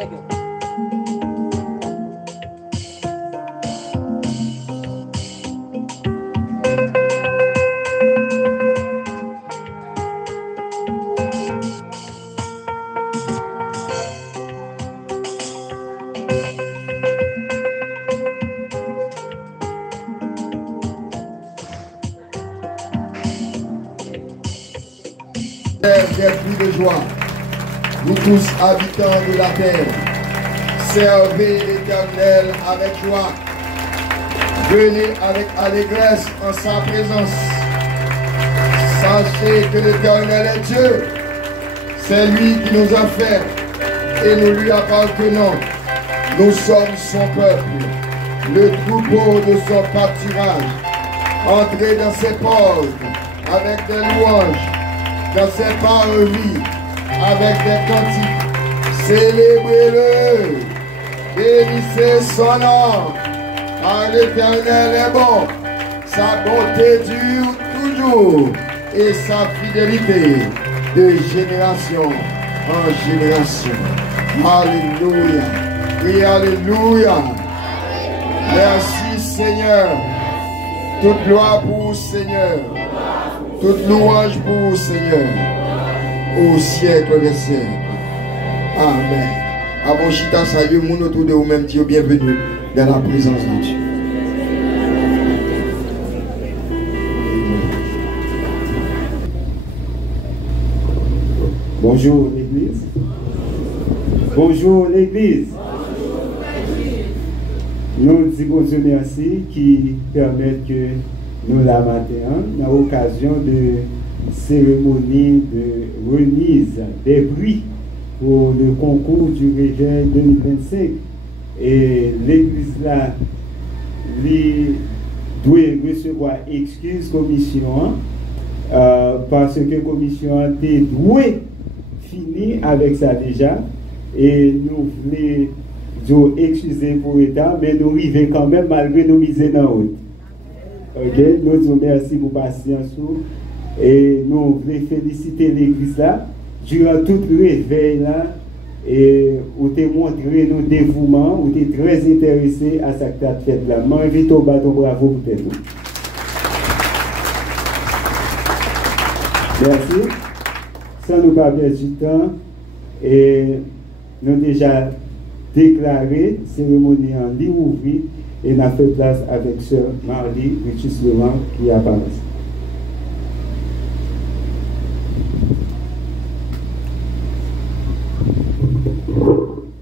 Des pluies de joie, vous tous habitants de la terre, servez l'Éternel avec joie, venez avec allégresse en sa présence. Sachez que l'Éternel est Dieu, c'est lui qui nous a fait et nous lui appartenons. Nous sommes son peuple, le troupeau de son pâturage. Entrez dans ses portes avec des louanges, dans ses parvis avec des cantiques. Célébrez-le, bénissez son nom, car l'Éternel est bon, sa bonté dure toujours et sa fidélité de génération en génération. Alléluia, oui, alléluia. Merci Seigneur, toute gloire pour Seigneur. Toute louange pour Seigneur, au siècle des siècles. Amen. Avant Chita, salut, mon autour de vous-même, Dieu, bienvenue dans la présence de Dieu. Bonjour l'Église. Bonjour l'Église. Nous disons Dieu merci qui permet que nous la matin, dans l'occasion de cérémonie de remise des prix pour le concours du réveil 2025. Et l'église là, doit recevoir excuse commission parce que la commission a été douée fini avec ça déjà. Et nous voulons excuser pour l'État, mais nous arrivons quand même malgré nos misères dans haute. Ok, nous vous remercions pour la patience et nous voulons féliciter l'église là durant tout le réveil là et où tu montré nos dévouements, où tu es très intéressé à cette fête là. Je m'invite au bâton bravo pour vous. Merci. Sans nous pas perdre du temps et nous déjà déclaré cérémonie en libre ouverte. Et on a fait place avec Sœur Marlie Richus Laurent qui apparaît.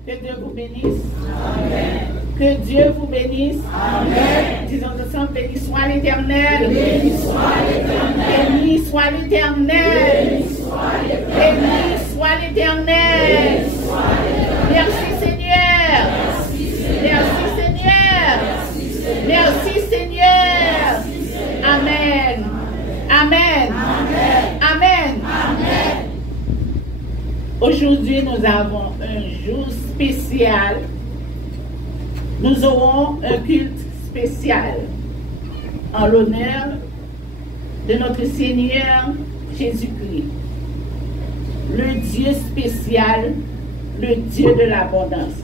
Que Dieu vous bénisse. Amen. Que Dieu vous bénisse. Amen. Disons ensemble, béni soit l'Éternel. Béni soit l'Éternel. Béni soit l'Éternel. Béni soit l'Éternel. Béni soit l'Éternel. Merci Seigneur. Merci Seigneur. Merci Seigneur. Amen. Amen. Amen. Amen. Aujourd'hui, nous avons un jour spécial. Nous aurons un culte spécial en l'honneur de notre Seigneur Jésus-Christ, le Dieu spécial, le Dieu de l'abondance.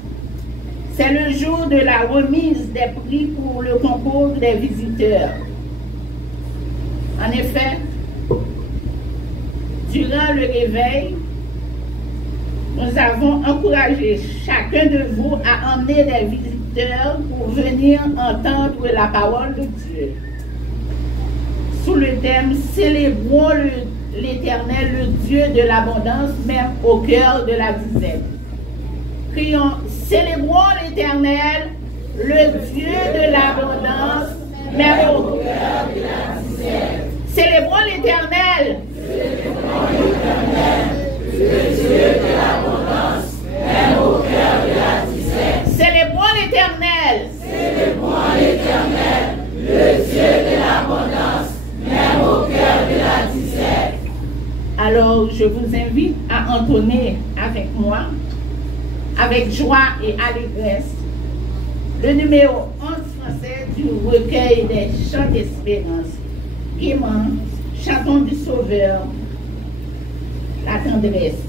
C'est le jour de la remise des prix pour le concours des visiteurs. En effet, durant le réveil, nous avons encouragé chacun de vous à emmener des visiteurs pour venir entendre la parole de Dieu. Sous le thème « Célébrons l'Éternel, le Dieu de l'abondance, même au cœur de la dizaine ». Crions « Célébrons l'Éternel, le Dieu de l'abondance, même au cœur de la dizaine ». Célébrons l'Éternel. Le Dieu de l'abondance, même au cœur de la dizaine. Célébrons l'Éternel. Célébrons l'Éternel, le Dieu de l'abondance, même au cœur de la dizaine. Alors, je vous invite à entonner avec moi, avec joie et allégresse, le numéro 11 français du recueil des chants d'espérance. Gaiement, chantons du Sauveur, la tendresse.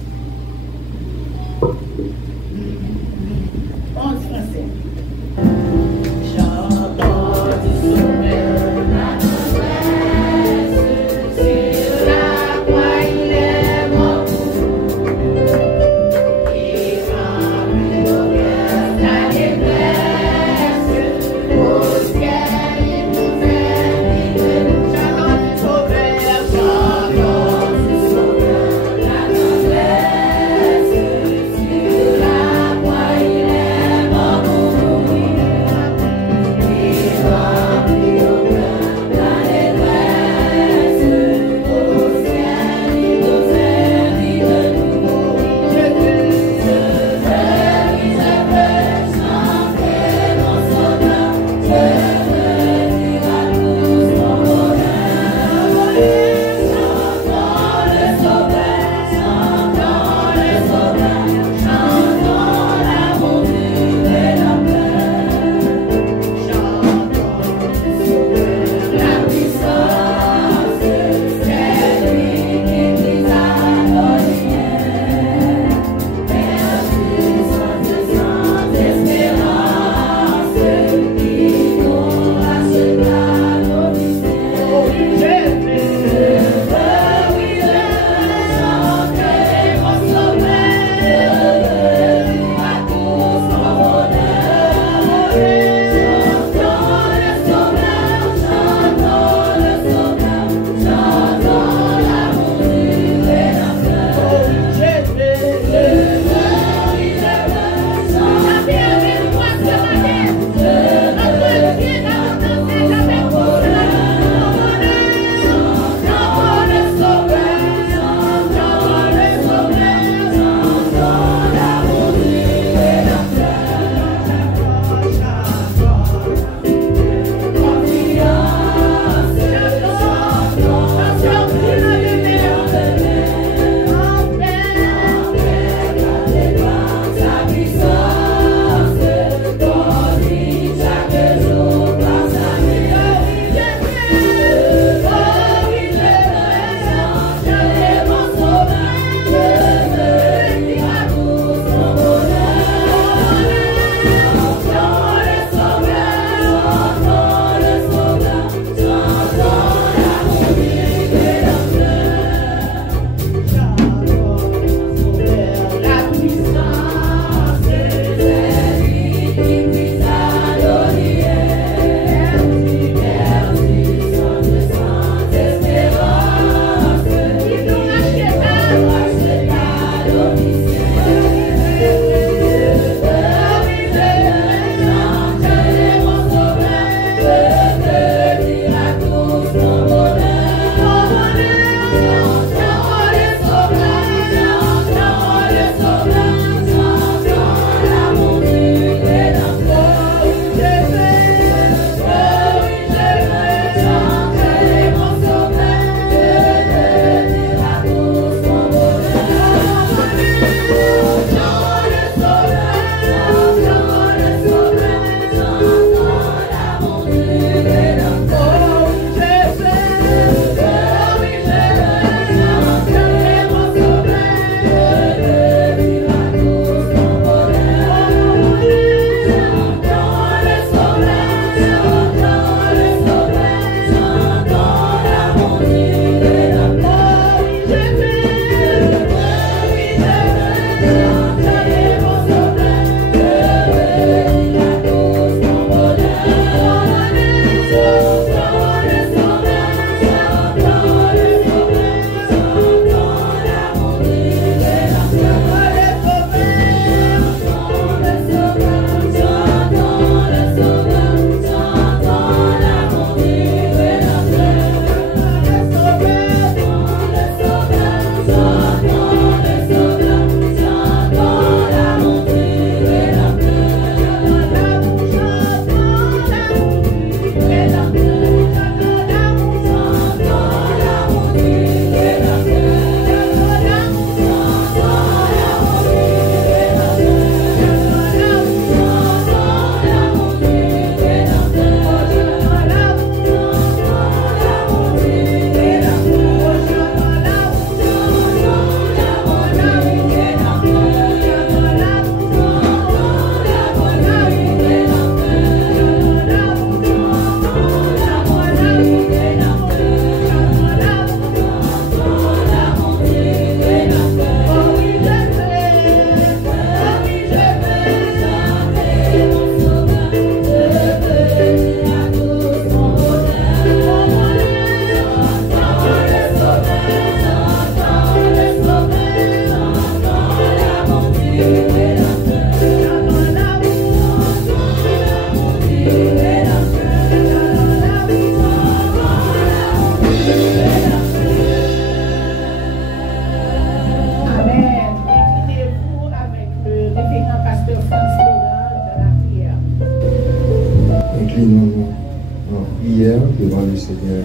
Inclinons-nous en prière devant le Seigneur.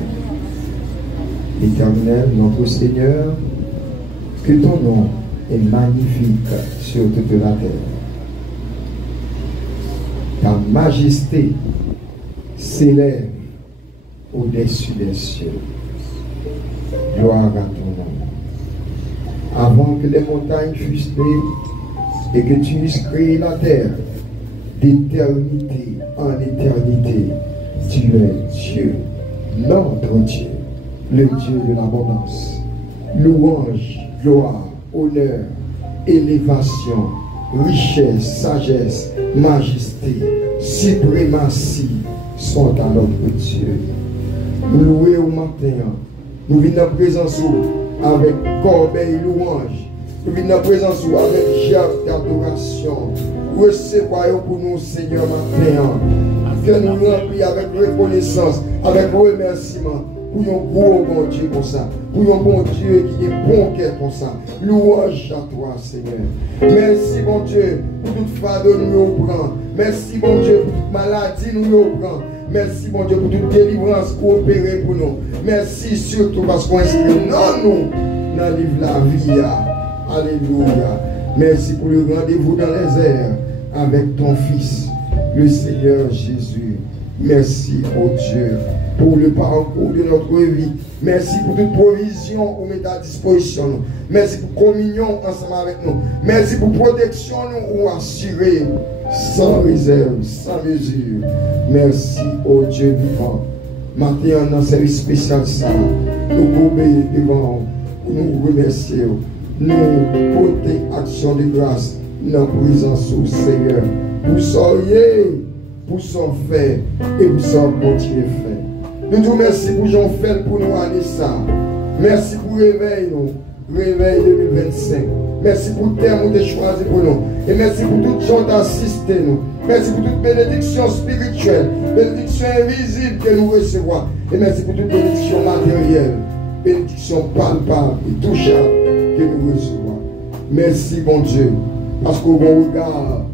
Éternel, notre Seigneur, que ton nom est magnifique sur toute la terre. Ta majesté s'élève au-dessus des cieux. Gloire à ton nom. Avant que les montagnes fussent nées et que tu eusses créé la terre, d'éternité en éternité, tu es Dieu, notre Dieu, le Dieu de l'abondance. Louange, gloire, honneur, élévation, richesse, sagesse, majesté, suprématie sont à notre Dieu. Nous louons au matin, nous venons en présence avec corbeille louange, nous venons en présence avec gerbe d'adoration. Recevons pour nous, Seigneur, matin, que nous remplissons avec reconnaissance, avec remerciement. Pour un gros bon Dieu pour ça. Pour un bon Dieu qui est bon cœur pour ça. Louange à toi, Seigneur. Merci, bon Dieu, pour toute fardeau nous nous prend. Merci, bon Dieu, pour toute maladie nous nous prend. Merci, bon Dieu, pour toute délivrance pour opérer pour nous. Merci surtout parce qu'on inscrit nous dans le livre de la vie. Alléluia. Merci pour le rendez-vous dans les airs avec ton Fils, le Seigneur Jésus. Merci, oh Dieu, pour le parcours de notre vie. Merci pour toute provision qu'on met à disposition. Merci pour communion ensemble avec nous. Merci pour protection nous assurer sans réserve, sans mesure. Merci, oh Dieu vivant. Maintenant, dans ce service spécial, ça, nous courbons devant, nous remercions. Nous porter action de grâce dans la présence du Seigneur. Vous seriez pour son fait et pour son continuer fait. Nous nous merci pour Jean fait pour nous aller ça. Merci pour réveil nous. Réveil 2025. Merci pour le terme que tu as choisi pour nous. Et merci pour tout gens d'assister nous. Merci pour toute bénédiction spirituelle, bénédiction invisible que nous recevons. Et merci pour toute bénédiction matérielle, bénédiction palpable et touchable que nous recevons. Merci, bon Dieu, parce qu'on regarde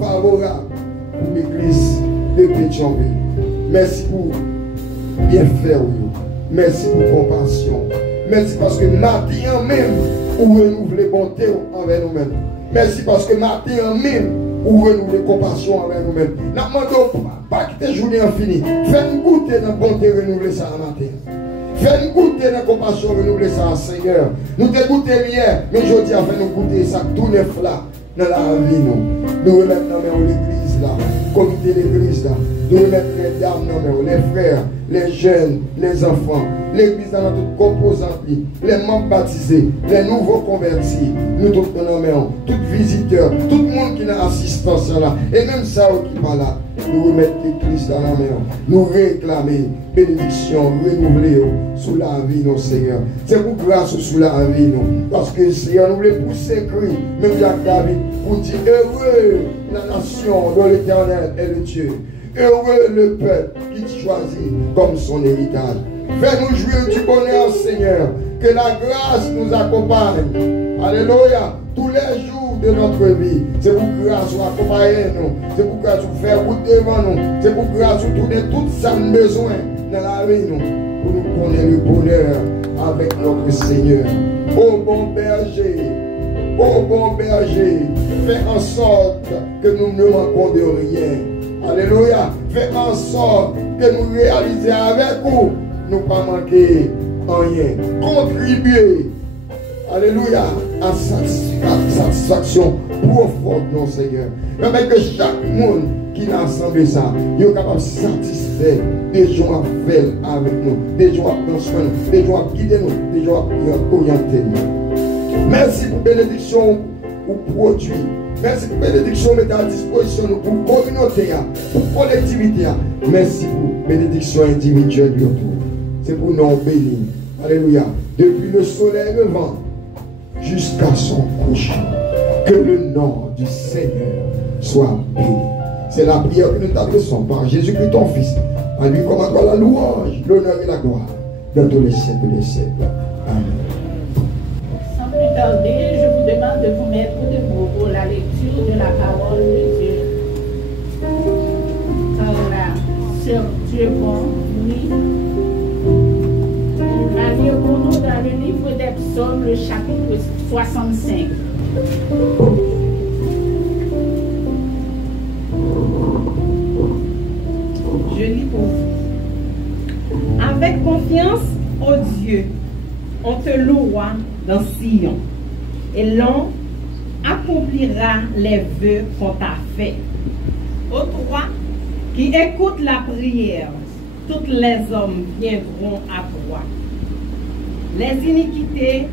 favorable pour l'église de Pétionville. Merci pour bien faire. Merci pour compassion. Merci parce que matin même, ou renouveler bonté envers nous-mêmes. Merci parce que matin même, ou renouveler compassion envers nous-mêmes. Nous demandons pas que tes journées infinie. Fais-nous goûter dans la bonté renouveler ça matin. Fais-nous goûter dans la compassion renouveler ça, Seigneur. Nous te goûté hier, mais aujourd'hui, fais-nous goûter ça tout neuf là, dans la vie. Nous remettons dans l'église là, comité l'église là. Nous remettons les dames dans les frères, les jeunes, les enfants. L'église dans toute composante, les membres baptisés, les nouveaux convertis, nous tous dans la main, tous visiteurs, tout le monde qui a assistance là, et même ça qui n'est pas là, nous remettons l'église dans la main, nous réclamer bénédiction, renouveler sous la vie, nos Seigneur. C'est pour grâce sous la vie, nous, parce que Seigneur, nous voulons pousser cri, même Jacques David, pour dire heureux la nation dont l'Éternel est le Dieu. Heureux le peuple qui te choisit comme son héritage. Fais-nous jouir du bonheur, Seigneur. Que la grâce nous accompagne. Alléluia. Tous les jours de notre vie. C'est pour grâce nous accompagner nous. C'est pour grâce nous faire route devant nous. C'est pour grâce nous tourner tout ça nous besoin dans la vie nous. Pour nous connaître le bonheur avec notre Seigneur. Ô bon berger. Ô bon berger. Fais en sorte que nous ne manquons de rien. Alléluia. Fais en sorte que nous réalisions avec vous. Nous pas manquer en rien. Contribuer, alléluia, à satisfaction profonde, non Seigneur. Permet que chaque monde qui a assemblé ça, il est capable de satisfaire des gens à faire avec nous, des gens à prendre soin nous, des gens à guider nous, des gens à orienter nous. Merci pour bénédiction ou produit. Merci pour bénédiction mettre à disposition nous pour communauté, pour collectivité. Merci pour bénédiction individuelle de tout. C'est pour nous bénir. Alléluia. Depuis le soleil levant jusqu'à son coucher. Que le nom du Seigneur soit béni. C'est la prière que nous t'adressons par Jésus-Christ ton Fils. À lui commandera la louange, l'honneur et la gloire dans tous les siècles des siècles. Amen. Sans plus tarder, je vous demande de vous mettre debout pour la lecture de la parole de Dieu. le chapitre 65. Je lis pour vous. Avec confiance, ô Dieu, on te louera dans Sion, et l'on accomplira les vœux qu'on t'a faits. Ô toi qui écoutes la prière, tous les hommes viendront à toi. Les iniquités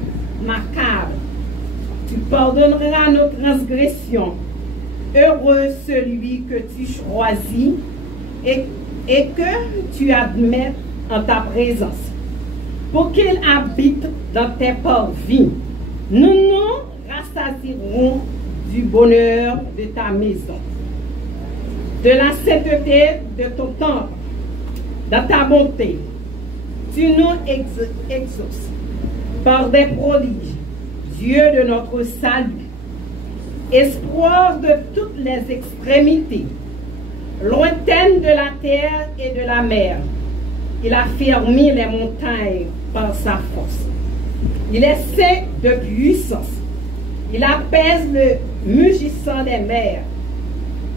macabres, tu pardonneras nos transgressions. Heureux celui que tu choisis et que tu admets en ta présence, pour qu'il habite dans tes parvis. Nous nous rassasierons du bonheur de ta maison, de la sainteté de ton temple. Dans ta bonté, tu nous exauces par des prodiges, Dieu de notre salut, espoir de toutes les extrémités, lointaines de la terre et de la mer. Il a fermé les montagnes par sa force. Il est saint de puissance. Il apaise le mugissement des mers,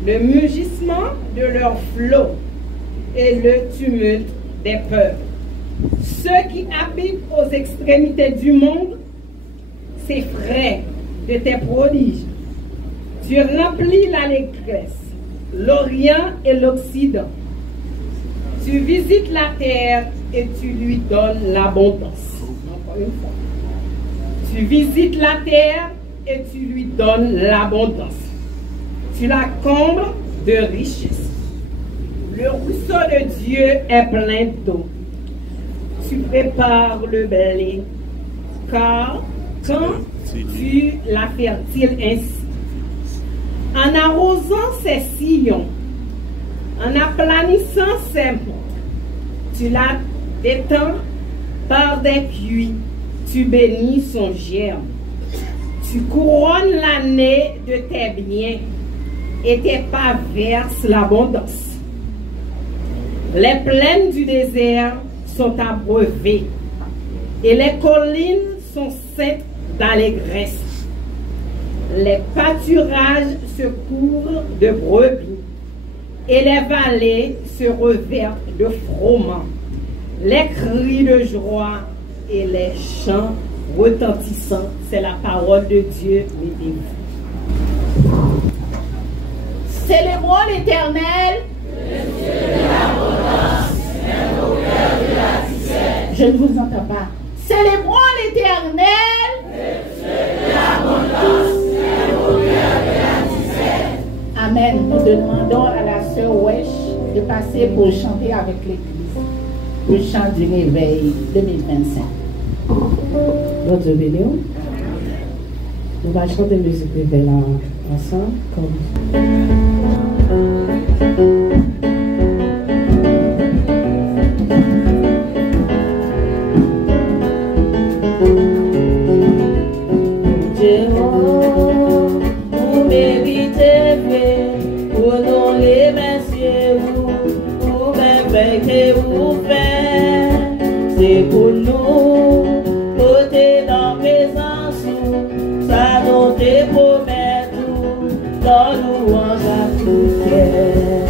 le mugissement de leurs flots et le tumulte des peuples. Ceux qui habitent aux extrémités du monde s'effraient de tes prodiges. Tu remplis l'allégresse, l'Orient et l'Occident. Tu visites la terre et tu lui donnes l'abondance. Encore une fois. Tu visites la terre et tu lui donnes l'abondance. Tu la combles de richesses. Le ruisseau de Dieu est plein d'eau. Tu prépares le blé, car quand tu la fertiles ainsi, en arrosant ses sillons, en aplanissant ses monts, tu la détends par des puits, tu bénis son germe. Tu couronnes l'année de tes biens et tes pas versent l'abondance. Les plaines du désert sont abreuvées et les collines sont saintes d'allégresse. Les pâturages se couvrent de brebis et les vallées se revêtent de froment. Les cris de joie et les chants retentissants, c'est la parole de Dieu, mettez-vous. Célébrons l'Éternel. Je ne vous entends pas. Célébrons l'Éternel. Amen. Nous demandons à la sœur Wesh de passer pour chanter avec l'Église le chant du réveil 2025. Notre vidéo. Nous allons chanter la musique réveil ensemble. C'est pour nous, côté dans présence, ça nous te promet tout, dans louange à tout cœur.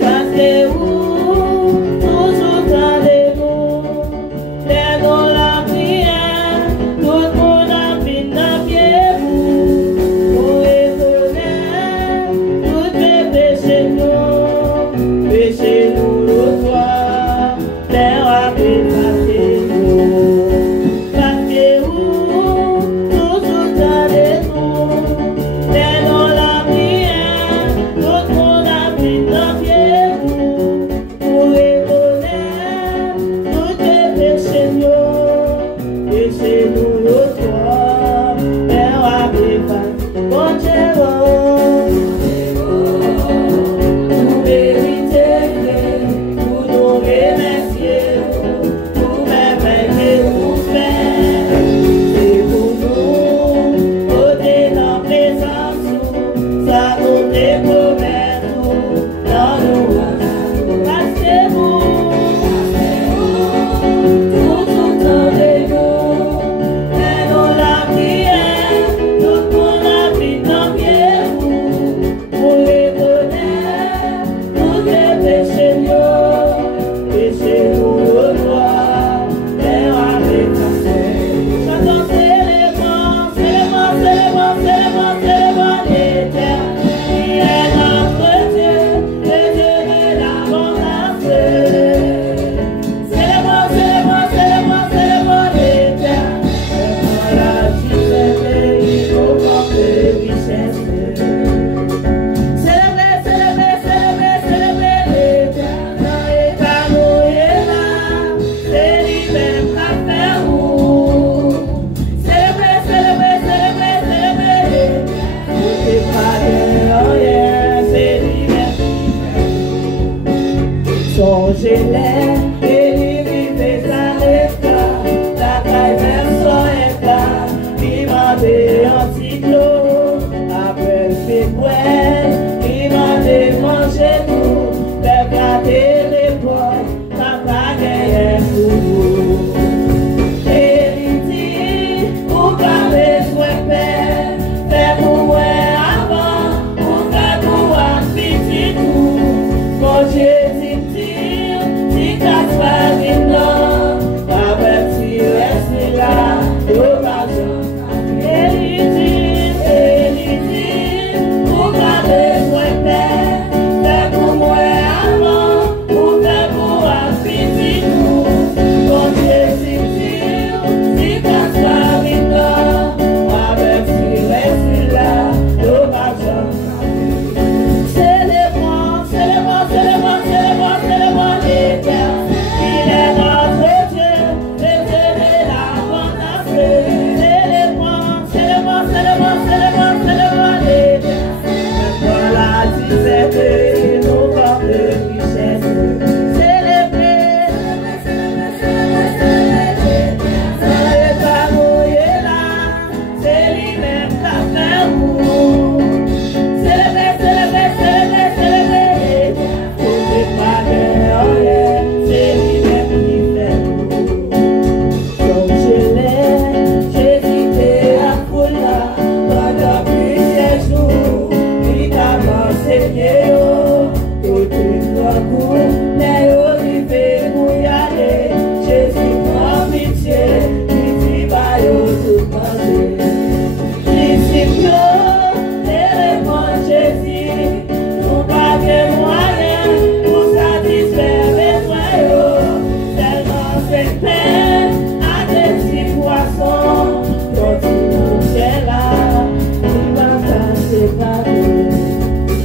Parce que vous, toujours rendez-vous, les dans la prière, tout le monde a pris dans pied vous, pour étonner, tout mes péchés nous le soir, terre a fait passer nous.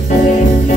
Thank you.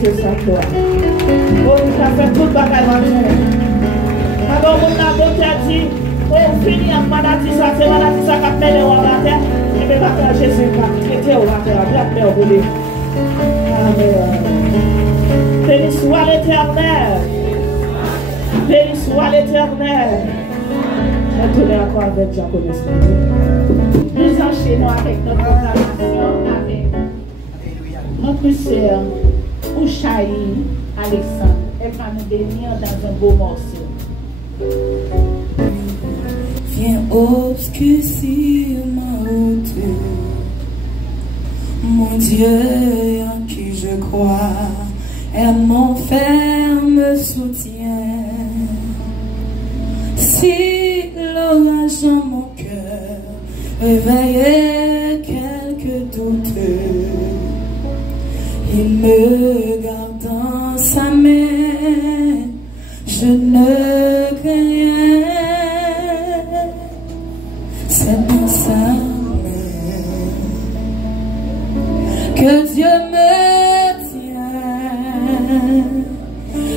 Dieu sa gloire. Oh, tu as fait tout bagage dans le monde. Alors, mon abo qui a dit, oh, fini en maladie, ça, c'est maladie, ça, qui a fait les rois à la terre. Je ne vais pas faire Jésus, qui était au terre, après, au bout. Amen. Béni soit l'Éternel. Béni soit l'Éternel. Maintenant, encore avec Diaconesse. Nous enchaînons avec notre proclamation avec notre sœur Ouchaï Alexandre. Elle va nous bénir dans un beau morceau. Viens obscurcir ma route, mon Dieu en qui je crois, est mon ferme soutien. Si l'orage dans mon cœur réveillait quelques doutes, il me garde dans sa main, je ne crains rien. C'est dans sa main que Dieu me tient.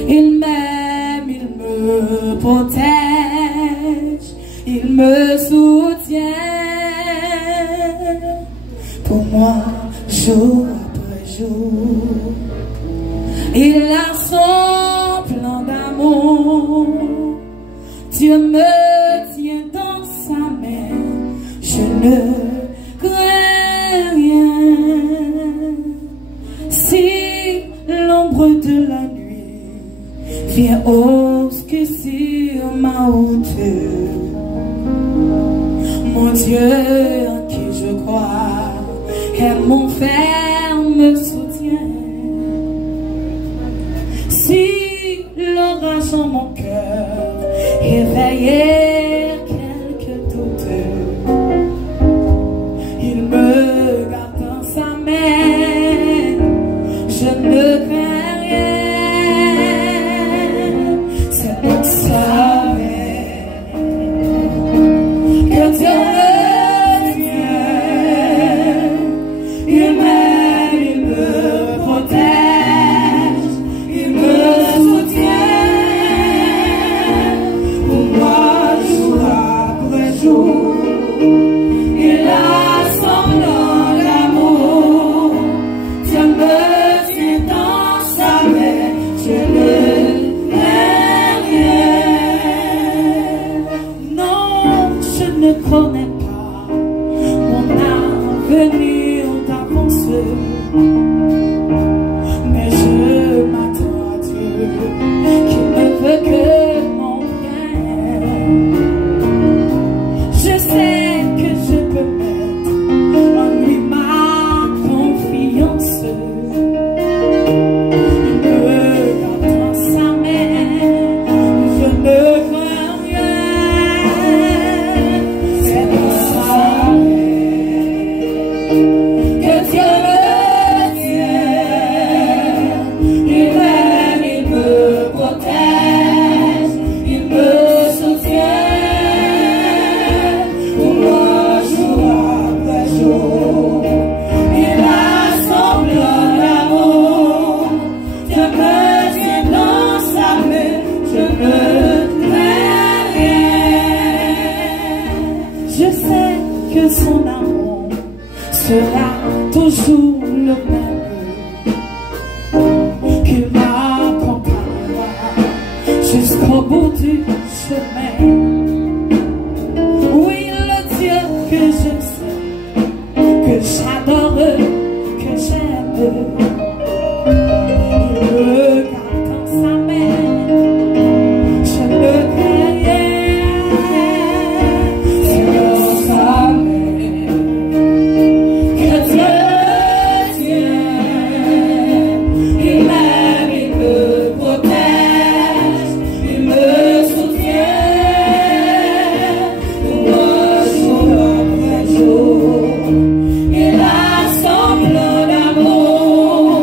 Il m'aime, il me protège, il me soutient. Pour moi, jour après jour, il a son plan d'amour. Dieu me tient dans sa main, je ne crains rien. Si l'ombre de la nuit vient obscurcir ma route, mon Dieu en qui je crois est mon ferme soutien. Si l'orage en mon cœur éveillait quelques doutes, il me garde dans sa main, je ne crains rien. C'est pour ça que Dieu me tient. Il m'aime, il me protège, il me soutient. Pour moi, jour après jour, il a son nom d'amour. Dieu me tient dans sa main, je ne crains rien. Non, je ne connais pas mon avenir d'avance, mais je m'attends à Dieu qui ne veut que mon bien. Je sais que je peux mettre en lui ma confiance. Il me garde dans sa main, je ne crains rien. C'est dans sa que Dieu me tient. Il m'aime, il me protège, il me soutient. Pour moi, jour après jour, il a son plan d'amour. Dieu me tient dans sa main, je ne crains rien. Je sais que son amour sera toujours le même, qu'il m'accompagnera jusqu'au bout du chemin. Oui, le Dieu que je sais, que j'adore, que j'aime, il me garde dans sa main, je ne crains rien. C'est dans sa main que Dieu me tient. Il m'aime, il me protège, il me soutient. Pour moi, jour après jour, il a son plan d'amour.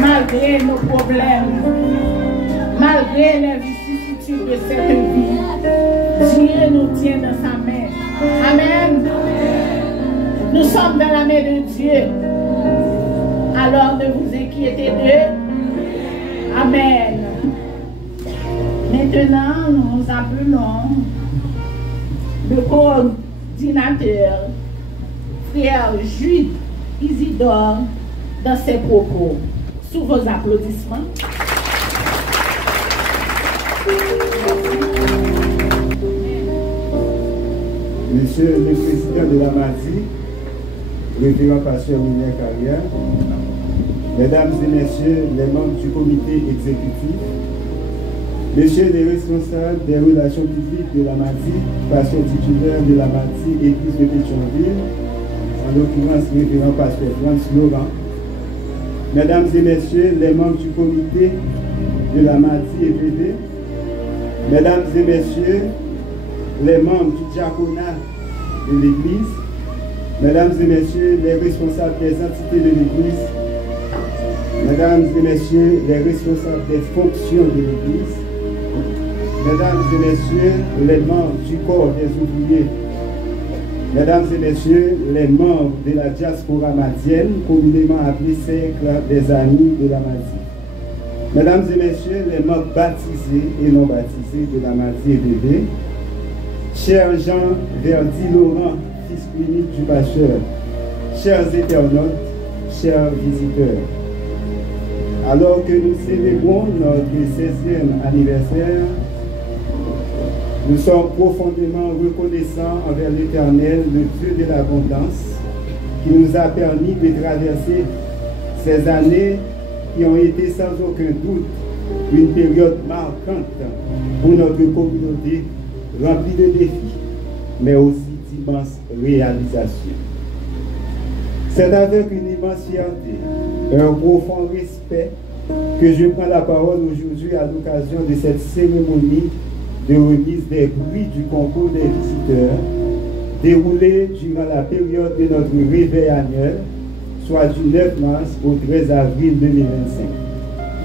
Malgré nos problèmes, malgré les vicissitudes de cette vie, Dieu nous tient dans sa main. Amen. Nous sommes dans la main de Dieu. Alors ne vous inquiétez d'eux. Amen. Maintenant, nous appelons le coordinateur, frère Jude Isidore, dans ses propos. Sous vos applaudissements. Monsieur le Président de la MADI, révérend pasteur William Carrière, Mesdames et Messieurs les membres du comité exécutif, Messieurs les responsables des relations publiques de la MADI, pasteur titulaire de la MADI, Église de Pétionville, en l'occurrence révérend pasteur Franz Laurent, Mesdames et Messieurs les membres du comité de la MADI EPD, Mesdames et Messieurs les membres du diaconat de l'Église, Mesdames et Messieurs les responsables des entités de l'Église, Mesdames et Messieurs les responsables des fonctions de l'Église, Mesdames et Messieurs les membres du corps des ouvriers, Mesdames et Messieurs les membres de la diaspora madienne, communément appelée Cercle des Amis de la MADI, Mesdames et Messieurs les membres baptisés et non baptisés de la MADI EPD, Cher Jean Verdi Laurent, fils unique du pasteur, chers internautes, chers visiteurs, alors que nous célébrons notre 16e anniversaire, nous sommes profondément reconnaissants envers l'Éternel, le Dieu de l'abondance, qui nous a permis de traverser ces années qui ont été sans aucun doute une période marquante pour notre communauté, remplie de défis, mais aussi d'immenses réalisations. C'est avec une immense fierté et un profond respect que je prends la parole aujourd'hui à l'occasion de cette cérémonie de remise des prix du concours des visiteurs déroulée durant la période de notre réveil annuel, soit du 9 mars au 13 avril 2025.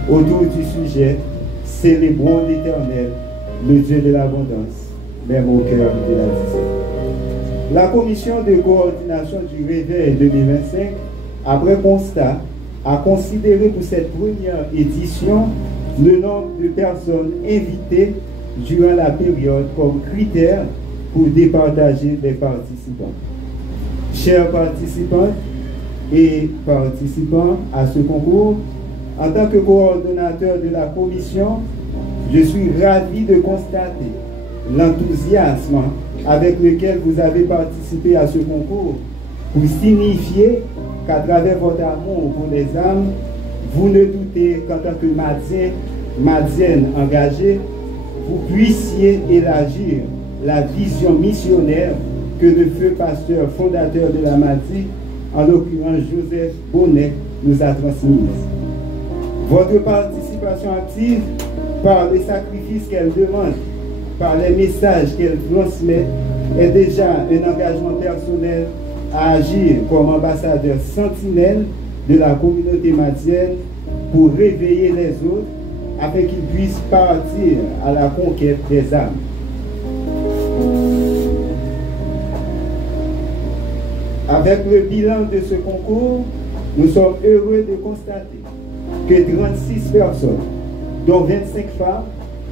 Autour du sujet « Célébrons l'Éternel, le Dieu de l'abondance, même au cœur de la disette ». La commission de coordination du réveil 2025, après constat, a considéré pour cette première édition le nombre de personnes invitées durant la période comme critère pour départager les participants. Chers participants et participants à ce concours, en tant que coordonnateur de la commission, je suis ravi de constater l'enthousiasme avec lequel vous avez participé à ce concours pour signifier qu'à travers votre amour pour les âmes, vous ne doutez qu'en tant que madienne engagée, vous puissiez élargir la vision missionnaire que le feu pasteur fondateur de la MADI, en l'occurrence Joseph Bonnet, nous a transmise. Votre participation active, par les sacrifices qu'elle demande, par les messages qu'elle transmet, est déjà un engagement personnel à agir comme ambassadeur sentinelle de la communauté madienne pour réveiller les autres afin qu'ils puissent partir à la conquête des âmes. Avec le bilan de ce concours, nous sommes heureux de constater que 36 personnes, dont 25 femmes,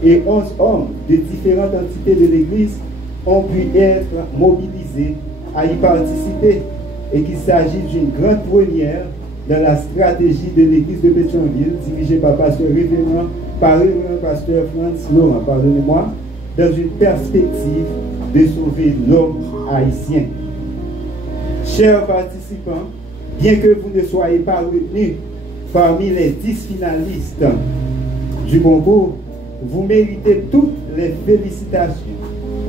et 11 hommes de différentes entités de l'Église ont pu être mobilisés à y participer et qu'il s'agit d'une grande première dans la stratégie de l'Église de Pétionville, dirigée par Pasteur Révérend Pasteur Franz Laurent, pardonnez-moi, dans une perspective de sauver l'homme haïtien. Chers participants, bien que vous ne soyez pas retenus parmi les 10 finalistes du concours, vous méritez toutes les félicitations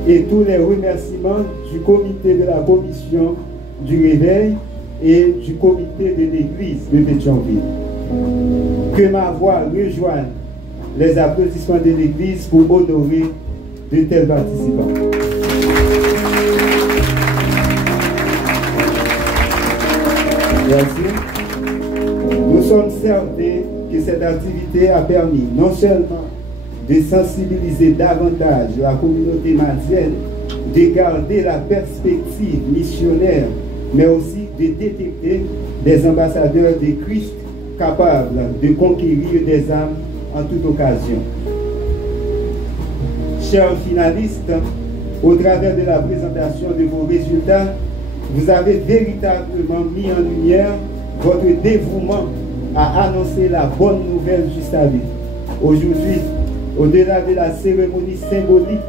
et tous les remerciements du comité de la commission du réveil et du comité de l'église de Pétionville. Que ma voix rejoigne les applaudissements de l'église pour honorer de tels participants. Merci. Nous sommes certains que cette activité a permis non seulement de sensibiliser davantage la communauté mardienne, de garder la perspective missionnaire, mais aussi de détecter des ambassadeurs de Christ capables de conquérir des âmes en toute occasion. Chers finalistes, au travers de la présentation de vos résultats, vous avez véritablement mis en lumière votre dévouement à annoncer la bonne nouvelle du salut. Aujourd'hui, au-delà de la cérémonie symbolique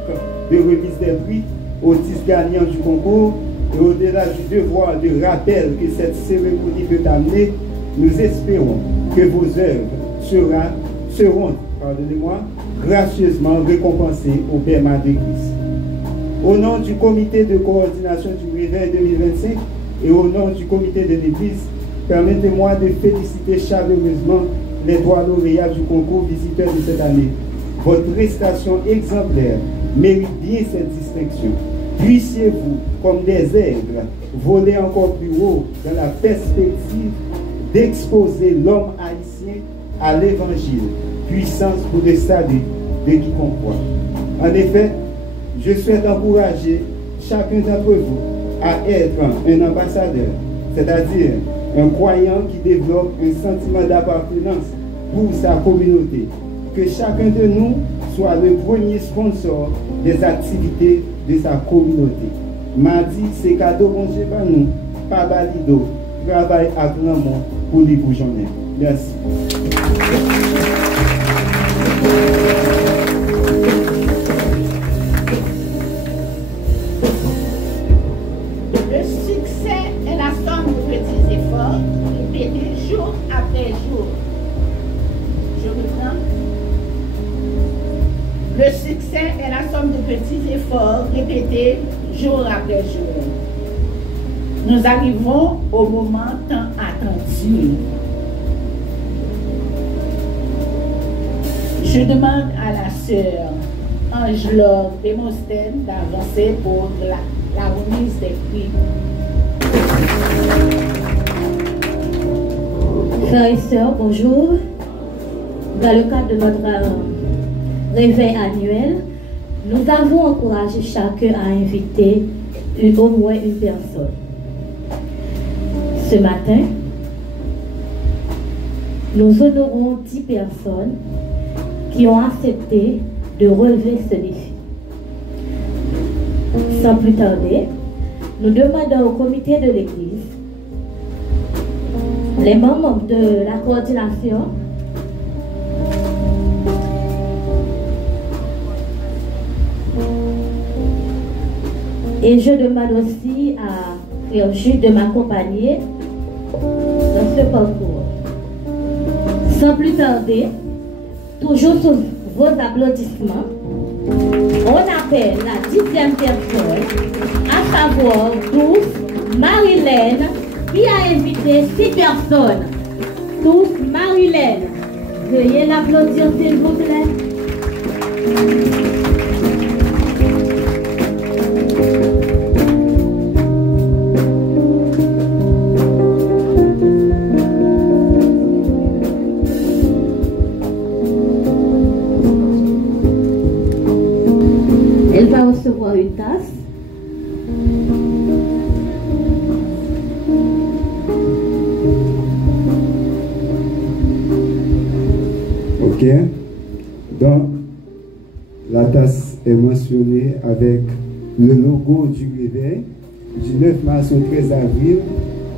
de remise des prix aux 10 gagnants du concours, et au-delà du devoir de rappel que cette cérémonie peut amener, nous espérons que vos œuvres seront gracieusement récompensées au Paiement de Christ. Au nom du comité de coordination du réveil 2025 et au nom du comité de l'Église, permettez-moi de féliciter chaleureusement les 3 lauréats du concours visiteurs de cette année. Votre prestation exemplaire mérite bien cette distinction. Puissiez-vous, comme des aigles, voler encore plus haut dans la perspective d'exposer l'homme haïtien à l'évangile, puissance pour le salut de quiconque croit. En effet, je souhaite encourager chacun d'entre vous à être un ambassadeur, c'est-à-dire un croyant qui développe un sentiment d'appartenance pour sa communauté. Que chacun de nous soit le premier sponsor des activités de sa communauté. Mardi, c'est cadeau bon Dieu par nous, pas balido, travail à grand monde pour les bourgeonnais. Merci. Le succès est la somme de petits efforts répétés jour après jour. Je reprends. Le succès est la somme de petits efforts répétés jour après jour. Nous arrivons au moment tant attendu. Je demande à la sœur Ange-Laure Démosthène d'avancer pour la remise des prix. Frères et sœurs, bonjour. Dans le cadre de notre réveil annuel, nous avons encouragé chacun à inviter au moins une personne. Ce matin, nous honorons 10 personnes qui ont accepté de relever ce défi. Sans plus tarder, nous demandons au comité de l'Église, les membres de la coordination, et je demande aussi à Frère Jules de m'accompagner dans ce parcours. Sans plus tarder, toujours sous vos applaudissements, on appelle la 10e personne, à savoir Douce Marilène, qui a invité 6 personnes. Douce Marilène, veuillez l'applaudir s'il vous plaît. Elle va recevoir une tasse. Ok. Donc, La tasse est mentionnée avec le logo du réveil du 9 mars au 13 avril.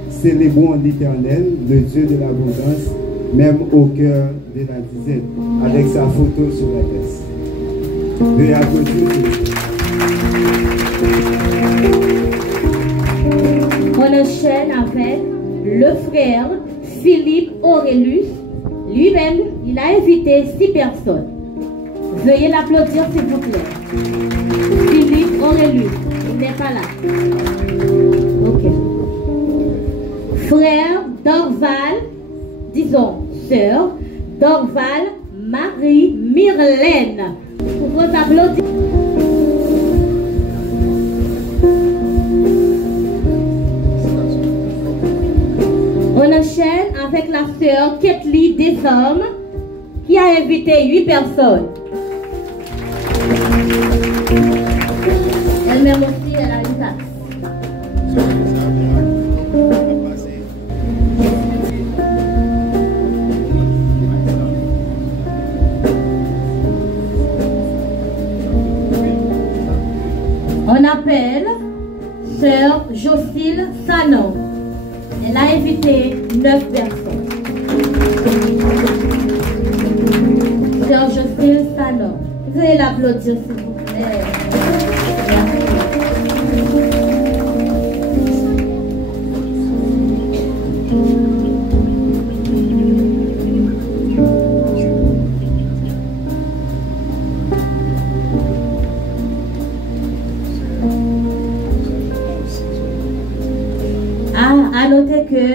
Célébrons l'Éternel, le Dieu de l'abondance, même au cœur de la disette, avec sa photo sur la tasse. Veuillez applaudir. On enchaîne avec le frère Philippe Aurélus. Lui-même, il a invité 6 personnes. Veuillez l'applaudir s'il vous plaît. Philippe Aurélus, il n'est pas là. Ok. Frère Dorval, disons sœur Dorval Marie Myrlène. Pour vos applaudissements. On enchaîne avec la sœur Ketly Desormes qui a invité 8 personnes. Elle-même aussi, elle a une tasse. On appelle sœur Jocelyne Sanon. Elle a invité 9 personnes. Sœur Jocelyne Sanon. Veuillez l'applaudir s'il vous plaît. À noter que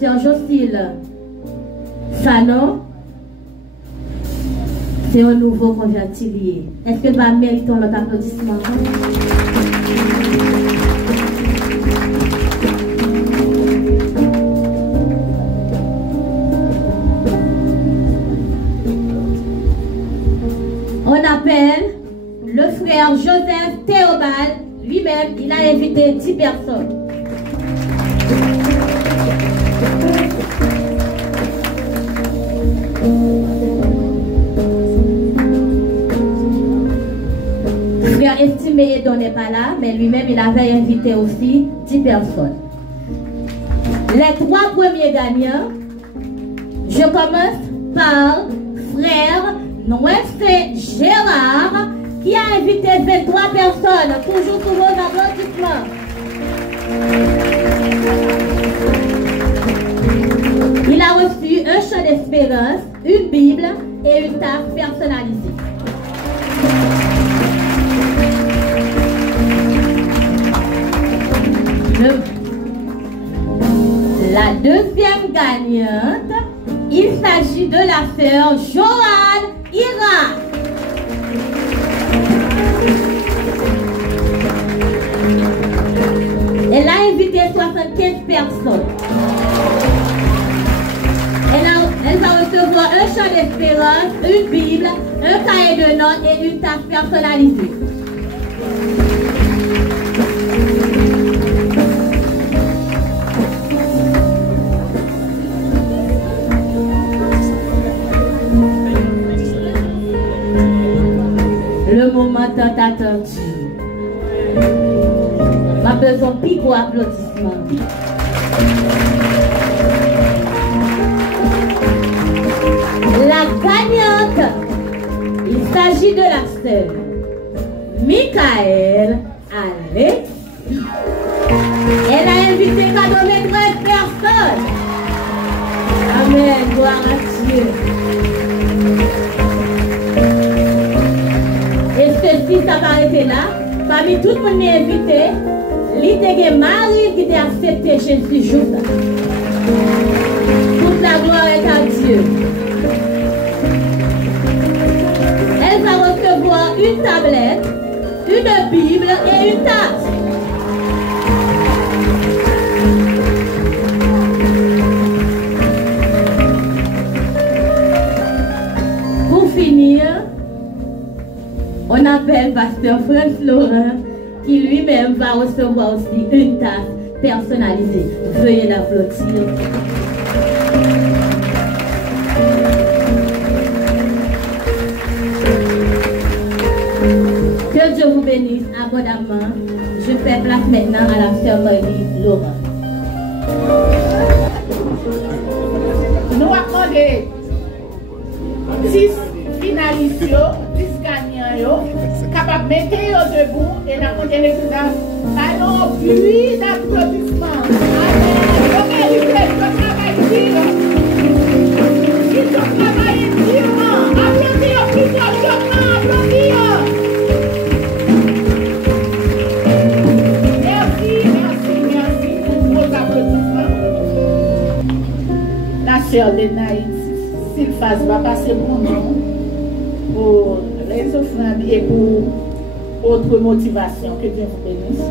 Sœur Jocelyne Sanon, c'est un nouveau converti lié. Est-ce qu'elle va mériter notre applaudissement? On appelle le frère Joseph Théobald. Lui-même, il a invité 10 personnes. Frère estimé Edon n'est pas là, mais lui-même il avait invité aussi 10 personnes. Les 3 premiers gagnants, je commence par frère Noël Gérard qui a invité 23 personnes. Toujours sous vos applaudissements. Il a reçu un chant d'espérance, une Bible et une table personnalisée. La deuxième gagnante, il s'agit de la sœur Joanne Ira. Elle a invité 75 personnes. Elle va recevoir un chant d'espérance, une Bible, un cahier de notes et une table personnalisée. Le moment tant attendu. Ma besoin de plus gros applaudissements. La gagnante, il s'agit de la sœur Michael Alexis. Elle a invité 93 personnes. Amen, gloire à Dieu. Et ceci, ça va arrêter là. Parmi tout le monde est invité, l'idée Marie qui a accepté Jésus jour. Toute la gloire est à Dieu. Elle va recevoir une tablette, une Bible et une tasse. Pour finir, on appelle Pasteur Franz Laurent qui lui-même va recevoir aussi une tasse personnalisée. Veuillez l'applaudir. Que Dieu vous bénisse abondamment. Je fais place maintenant à la sœur Marie-Laurent. Nous avons demandé 10 finalistes, 10 gagnants, capables de mettre debout et nous avons demandé un bruit d'applaudissements. Amen. Vous méritez ce travail dur. Ils ont travaillé durement. Applaudis plus fortement. Applaudis. Merci pour vos applaudissements. La sœur Lenaïd Silfaz va passer pour nous, pour les offrandes et pour autre motivation. Que Dieu vous bénisse.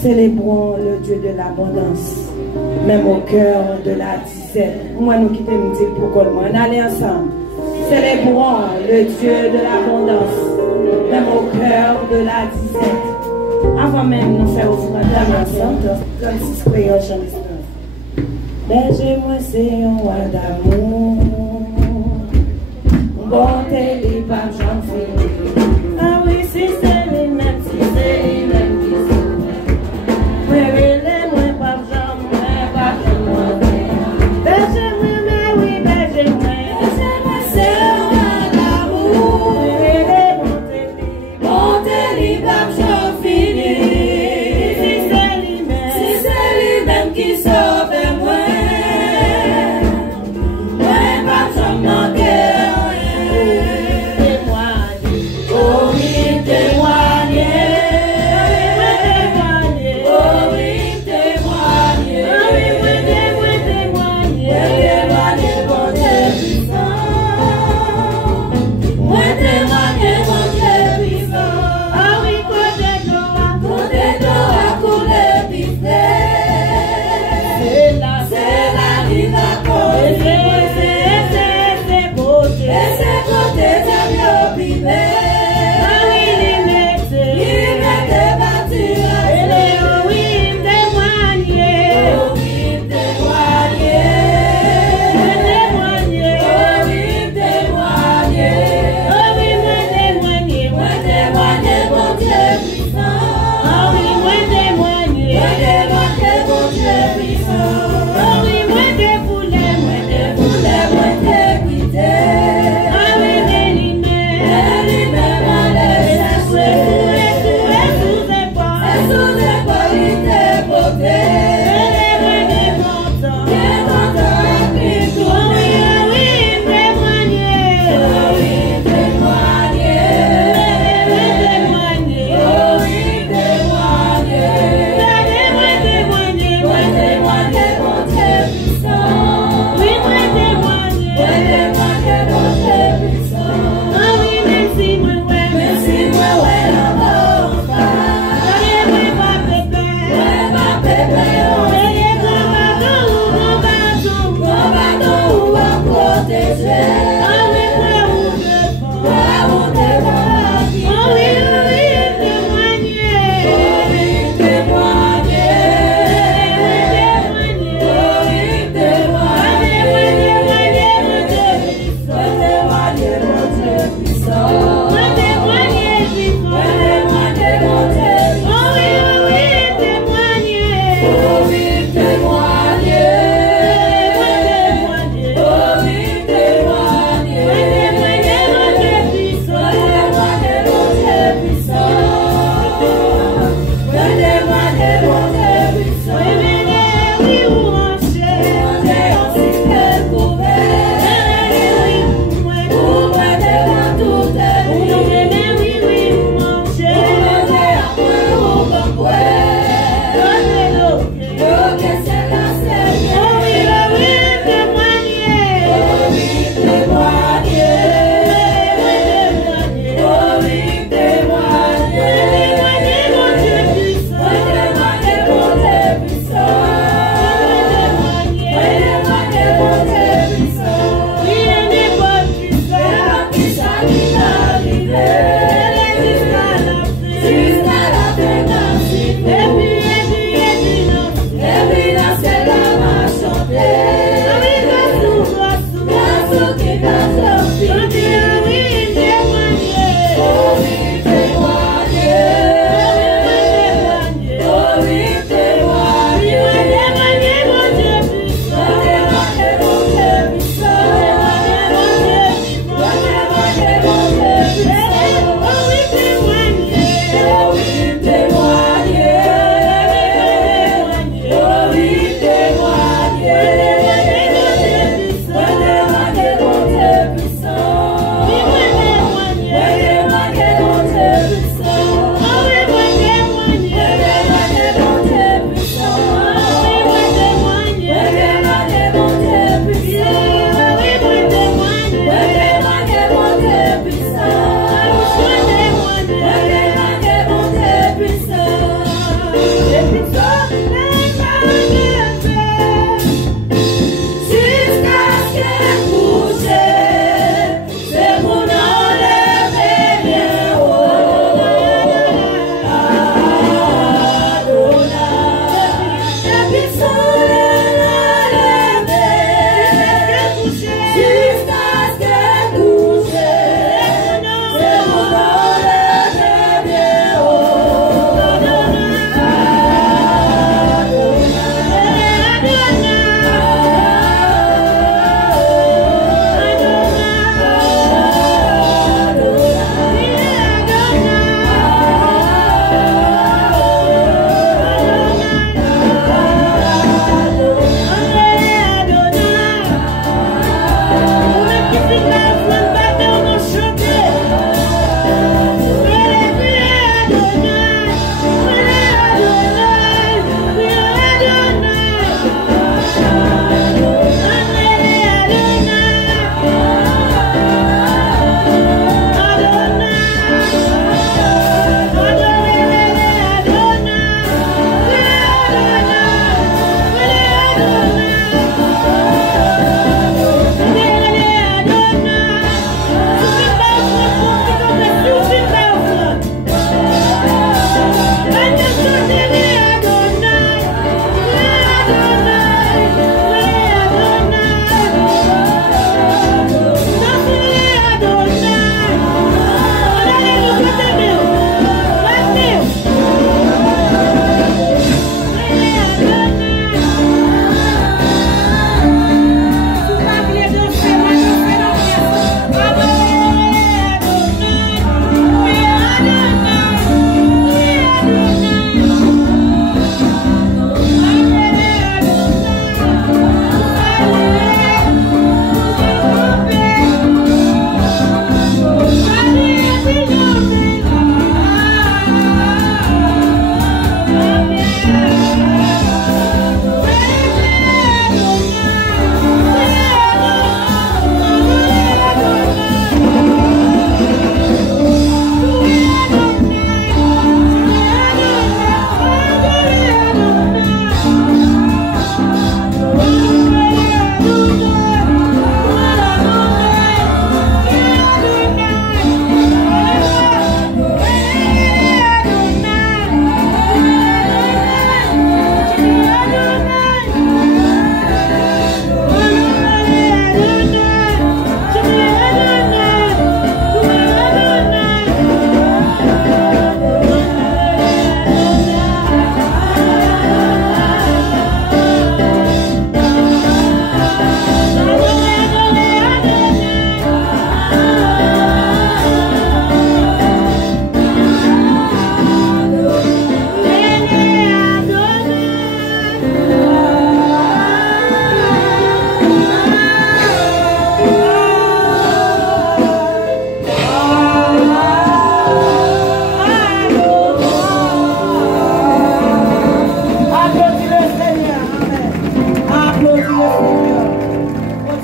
Célébrons le Dieu de l'abondance, même au cœur de la disette. Moi, nous quittons nous dire pourquoi on allait ensemble. Célébrons le Dieu de l'abondance, même au cœur de la disette. Avant même nous faire offrande ensemble, comme si ce croyant chant d'espérance. Berger-moi, c'est un roi d'amour. Bonté, les papes, j'en fais. Ah oui, si c'est les mêmes, si c'est les mêmes qui sont. Moi, papes, j'en fais, pas moi. Berger-moi, mais oui, berger-moi. Berger-moi, c'est un roi d'amour. Bonté, les papes, j'en fais. Si c'est les mêmes qui sauvent moi. Moi, papes, j'en manque.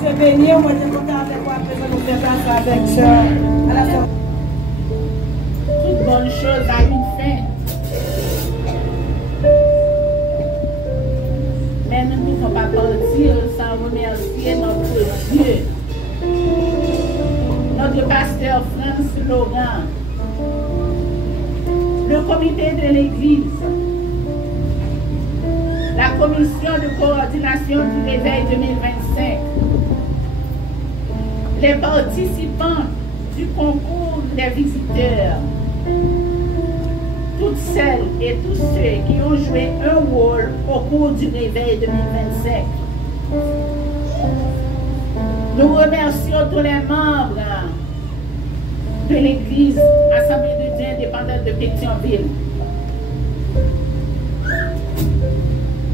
Dieu béni. Moi, je suis content avec moi. Après, nous faire place avec à la fin. Toute bonne chose a une fin. Mais nous ne pouvons pas partir sans remercier notre Dieu. Notre pasteur France Laurent, le comité de l'Église, la commission de coordination du réveil 2025, les participants du concours des visiteurs, toutes celles et tous ceux qui ont joué un rôle au cours du réveil 2025. Nous remercions tous les membres de l'Église Assemblée de Dieu indépendante de Pétionville.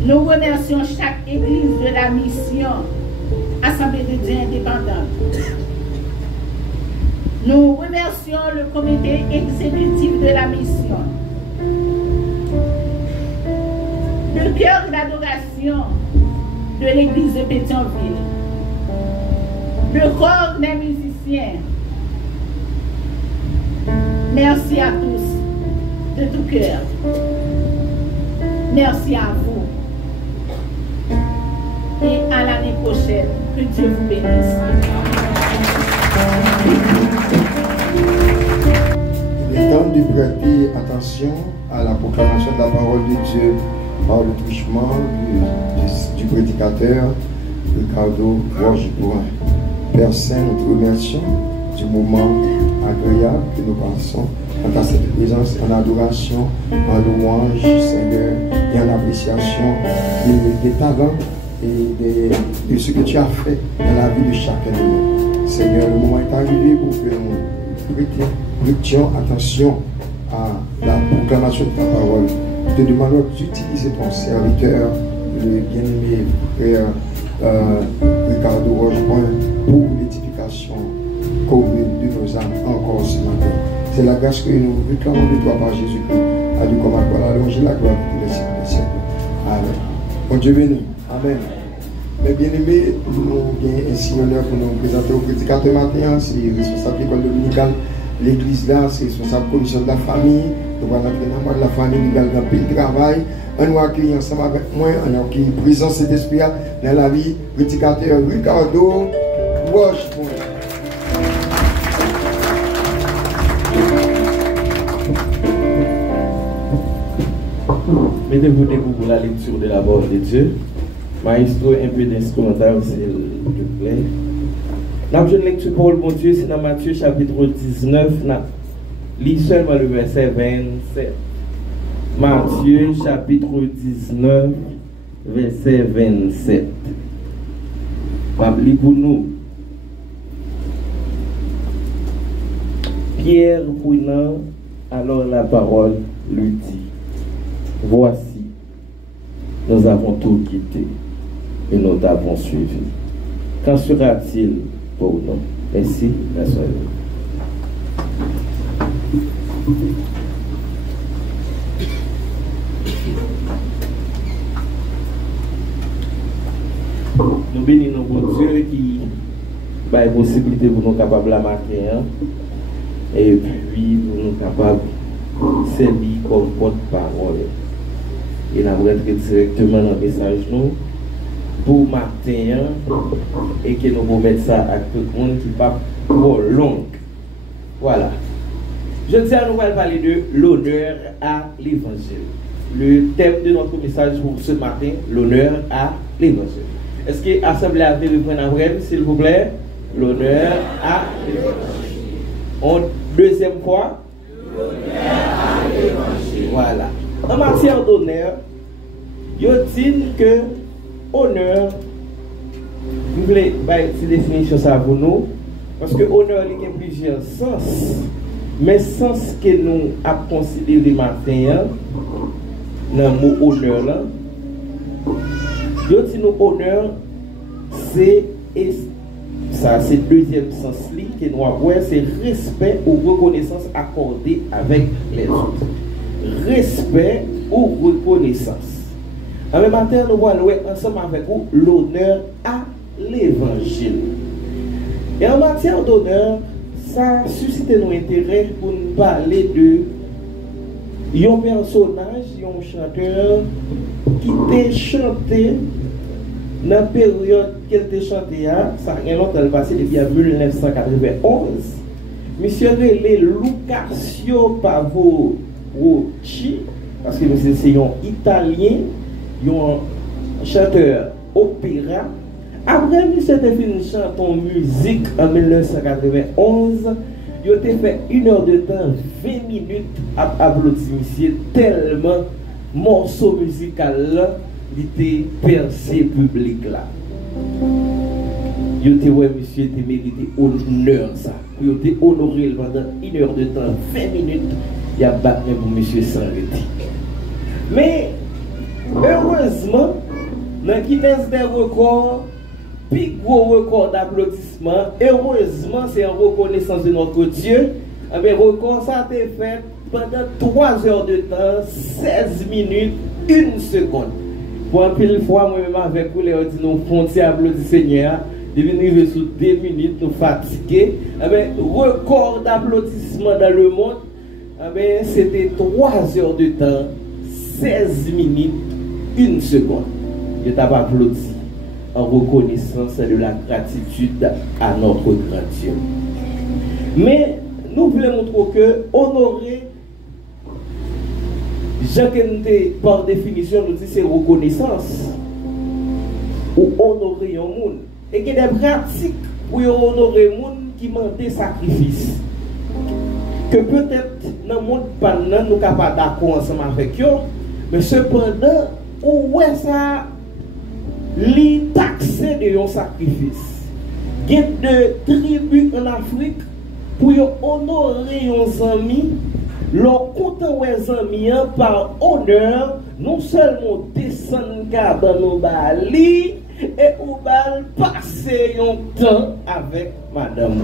Nous remercions chaque église de la mission Assemblée de Dieu indépendante. Nous remercions le comité exécutif de la mission. Le cœur d'adoration de l'église de Pétionville. Le corps des musiciens. Merci à tous de tout cœur. Merci à vous. Et à l'année prochaine. Que Dieu vous bénisse. Il est temps de prêter attention à la proclamation de la parole de Dieu par le truchement du prédicateur Ricardo Rocheboin. Père Saint, nous te remercions du moment agréable que nous passons quant à cette présence en adoration, en louange, Seigneur, et en appréciation des talents et de ce que tu as fait dans la vie de chacun de nous. Seigneur, le moment est arrivé pour que nous prêtions attention à la proclamation de ta parole. Nous te demandons d'utiliser ton serviteur, le bien-aimé frère Ricardo Rocheboin, pour l'édification commune de nos âmes encore ce matin. C'est la grâce que nous réclamons de toi par Jésus-Christ. À lui comme à toi la louange et la gloire pour tous les siècles des siècles. Amen. Bon Dieu béni. Amen. Mais bien aimés, nous avons ainsi l'honneur pour nous présenter au prédicateur matin. C'est responsable de l'école dominicale. L'église là, c'est responsable de la commission de la famille. Nous allons entrer dans le de la famille, nous allons faire le travail. On nous accueille ensemble avec moi, on accueille présence cet esprit dans la vie. Prédicateur Ricardo Rocheboin. Mettez-vous debout pour la lecture de la parole de Dieu. Maestro, un peu d'instrumental, s'il vous plaît. La lecture pour le bon Dieu, c'est dans Matthieu chapitre 19, lis seulement le verset 27. Matthieu chapitre 19, verset 27. Lis pour nous. Pierre prenant alors la parole lui dit: voici, nous avons tout quitté et nous t'avons suivi. Qu'en sera-t-il pour nous? Merci, la soeur. Nous bénissons notre Dieu qui a la possibilité pour nous capables de la marquer, et puis pour nous capables de servir comme porte-parole. Et nous allons entrer directement dans le message nous pour matin et que nous pouvons mettre ça à tout le monde qui n'est pas trop long. Voilà. Je tiens à nous parler de l'honneur à l'évangile. Le thème de notre message pour ce matin, l'honneur à l'évangile. Est-ce que l'Assemblée a fait le point après, s'il vous plaît? L'honneur à l'évangile. Deuxième fois, l'honneur à l'évangile. Voilà. En matière d'honneur, il dit que honneur, vous voulez une définition ça pour nous, parce que honneur il y a plusieurs sens, mais sens que nous avons considéré matin dans le mot honneur là, il dit nous honneur c'est ça c'est le deuxième sens que nous avons, c'est respect ou reconnaissance accordée avec les autres. Respect ou reconnaissance. En même temps, nous allons ensemble avec vous l'honneur à l'évangile. l'évangile. Et en matière d'honneur, ça suscite nos intérêts pour nous parler de un personnage, un chanteur qui t'a chanté dans la période qu'elle t'a chanté, ça a longtemps passé depuis 1991. Monsieur relé Lucasio Pavarotti, parce que c'est un Italien, un chanteur opéra. Après, monsieur a fait une chanson musique en 1991. Il a fait 1 heure de temps, 20 minutes à applaudir, tellement morceau musical là, il était percé public là. Il était, ouais, monsieur, il mérité honneur ça. Il était honoré pendant 1 heure de temps, 20 minutes, il a battu pour monsieur sans arrêter. Mais, heureusement, dans le Guinness des records, plus gros record d'applaudissements, heureusement, c'est en reconnaissance de notre Dieu. Mais record, ça a été fait pendant 3 heures de temps, 16 minutes, 1 seconde. Pour un pile fois, moi-même avec vous, les dit nous frontières applaudissements Seigneur, depuis nous arriver sous 2 minutes, nous fatigués. Mais record d'applaudissements dans le monde, c'était 3 heures de temps, 16 minutes, 1 seconde. Je t'ai applaudi en reconnaissance de la gratitude à notre grand Dieu. Mais nous voulons montrer que honorer, par définition, nous dit c'est reconnaissance ou honorer un monde. Et qu'il y a des pratiques pour honorer un monde qui demandent des sacrifices. Que peut-être dans le monde, nous ne sommes pas d'accord ensemble avec eux, mais cependant, où est ça? Les taxés de un sacrifice. Il y a de tribus en Afrique pour honorer leurs amis, leur compter leurs amis par honneur, non seulement descendre dans nos bali et ou bal passer un temps avec madame.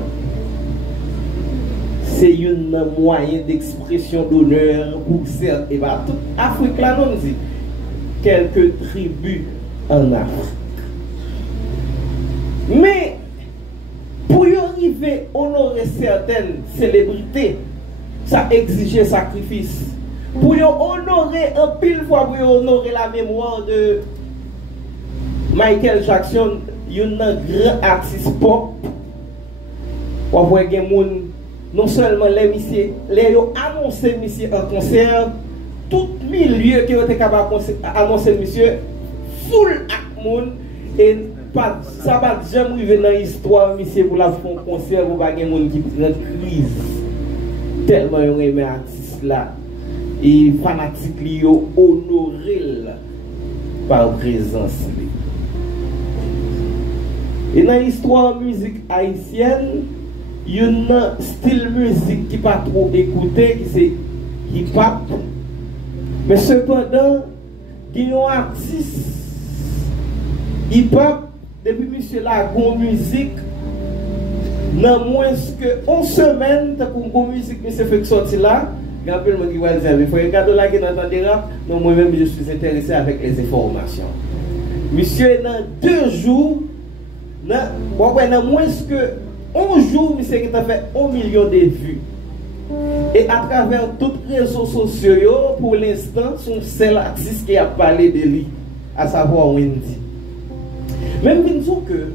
C'est un moyen d'expression d'honneur pour certains. Et bien, toute Afrique là, nous dit quelques tribus en Afrique. Mais pour y arriver à honorer certaines célébrités, ça exige sacrifice. Pour y honorer un pile fois, pour y honorer la mémoire de Michael Jackson, il y a un grand artiste pop. Pour voir des gens, non seulement les messieurs, les ont annoncé monsieur en concert, tout milieu qui ont été capable d'annoncer monsieur, full à monde, et ça va jamais arriver dans l'histoire, monsieur, pour la faire un concert, pour pas des gens qui prennent crise. Tellement ils ont aimé l'artiste là, et fanatiques li ont honoré par présence. Et dans l'histoire musique haïtienne, il y a un style musique qui n'est pas trop écouté, qui c'est hip-hop. Mais cependant, il y a un artiste hip-hop, depuis monsieur la bonne musique, dans moins que 11 semaines, pour une bonne musique, monsieur fait sortir là, il y a un peu de monde qui va dire, il faut regarder là qui n'entend des rap, mais moi-même je suis intéressé avec les informations. Monsieur, dans 2 jours, dans moins que 11 jours, monsieur qui a fait 1 million de vues. Et à travers tous les réseaux sociaux, pour l'instant, son seul artiste qui a parlé de lui, à savoir Wendy. Même nous disons que,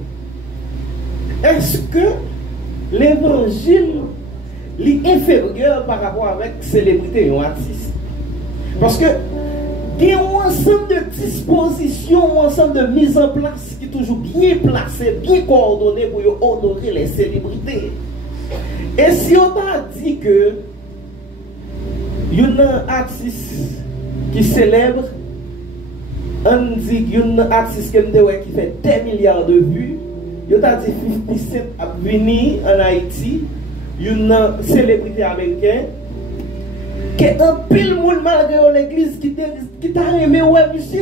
est-ce que l'évangile est inférieur par rapport avec célébrité et un artiste? Parce que il y a un ensemble de dispositions, un ensemble de mise en place qui est toujours bien placé, bien coordonné pour honorer les célébrités. Et si on a dit que il y a un artiste qui célèbre, on dit qu'il y a un artiste qui fait 10 milliards de vues, il y a dit 50 Cent à venir en Haïti, il y a une célébrité américaine, qui est un pile monde malgré l'église qui t'a aimé, ouais, monsieur.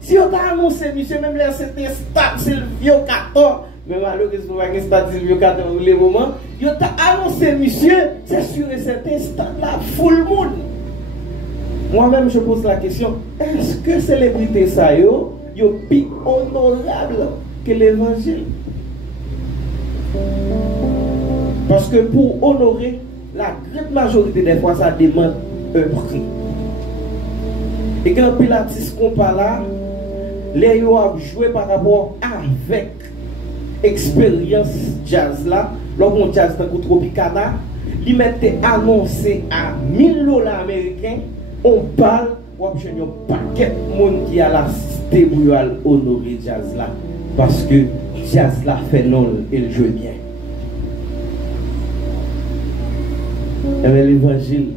Si on t'a annoncé, monsieur, même là, c'était stade Silvio 14, mais malheureusement, il y a un stade Silvio 14 pour le moment, il t'a annoncé, monsieur, c'est sûr et certain, stade là, full monde. Moi-même, je pose la question, est-ce que célébrité ça, yo plus honorable que l'évangile? Parce que pour honorer, la grande majorité des fois, ça demande un prix. Et quand Pilatus compare là, les gens ont joué par rapport avec expérience jazz là, lorsqu'on jazz dans le Tropicana, ils mettaient annoncé à $1000 américains, on parle, on a un paquet de monde qui a l'assisté pour honorer jazz là. Parce que jazz là fait non et le joue bien. Et l'évangile,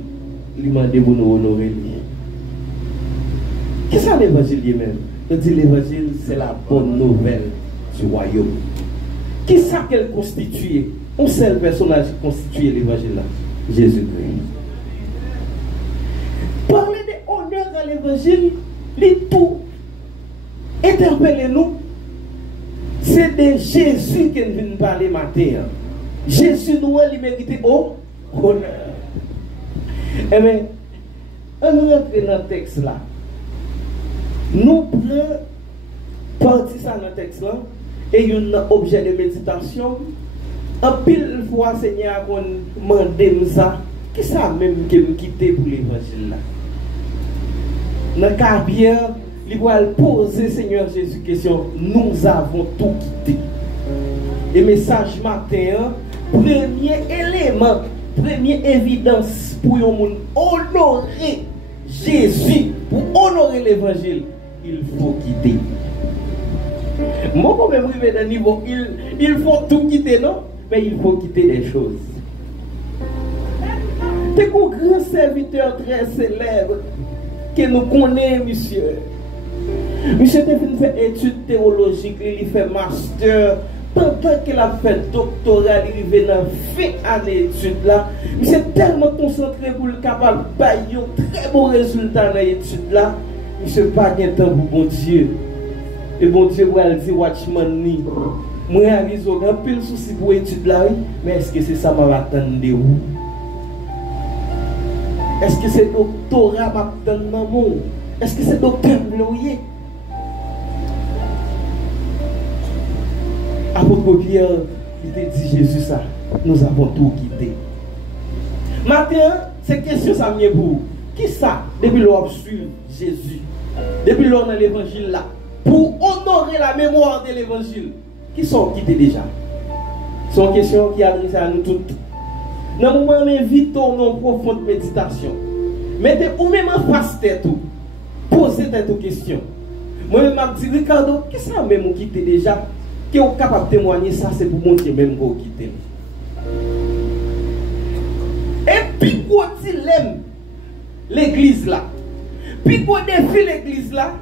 il m'a demandé pour nous honorer. Qu'est-ce que c'est l'évangile lui-même? Je dis l'évangile, c'est la bonne nouvelle du royaume. Qui est-ce qu'elle constitue? Un seul personnage qui constitue l'évangile là, Jésus-Christ. Parler de honneur à l'évangile, les tout interpellez-nous. C'est de Jésus qui vient parler matin. Jésus nous a mérité au honneur. Eh bien, on rentre dans le texte là. Nous prenons partie ça dans le texte là et un objet de méditation. En pile fois, Seigneur, on demande ça. Qui ça même qui me quitte pour l'évangile là? Dans la carrière, il va poser Seigneur Jésus question. Nous avons tout quitté. Et message matin, premier élément, première évidence pour honorer Jésus, pour honorer l'évangile, il faut quitter. Moi, quand même, arriver à un niveau, il faut tout quitter, non? Mais il faut quitter des choses. C'est un grand serviteur très célèbre que nous connaissons, monsieur. Monsieur a fait études théologiques, il fait master. Pendant qu'il a fait doctorat, il arrive dans la fin année d'études là. Monsieur est tellement concentré pour le capable de faire un très bon résultat dans l'étude là. Monsieur n'a pas de temps pour bon Dieu. Et bon Dieu va dire Watchman ni. Moi réalise un peu de souci pour l'étude là, mais est-ce que c'est ça m'a attendre où? Est-ce que c'est doctorat m'a attendre dans mon? Est-ce que c'est docteur Bloyer? Apôtre Pierre, il te dit Jésus ça, nous avons tout quitté. Maintenant, cette question ça vient pour qui ça, depuis l'on suit Jésus, depuis l'on dans l'évangile là, pour honorer la mémoire de l'évangile, qui sont quittés déjà? C'est une question qui est adressée à nous toutes. Dans le moment où nous invitons nos profondes méditations, mettez ou même en face tête tout, posez cette question. Moi-même, je dis Ricardo, qui ça même quitté déjà? Qui est capable de témoigner ça, c'est pour montrer même qu'on quitte. Et puis, quand il aime l'église là, puis quand il défie l'église là,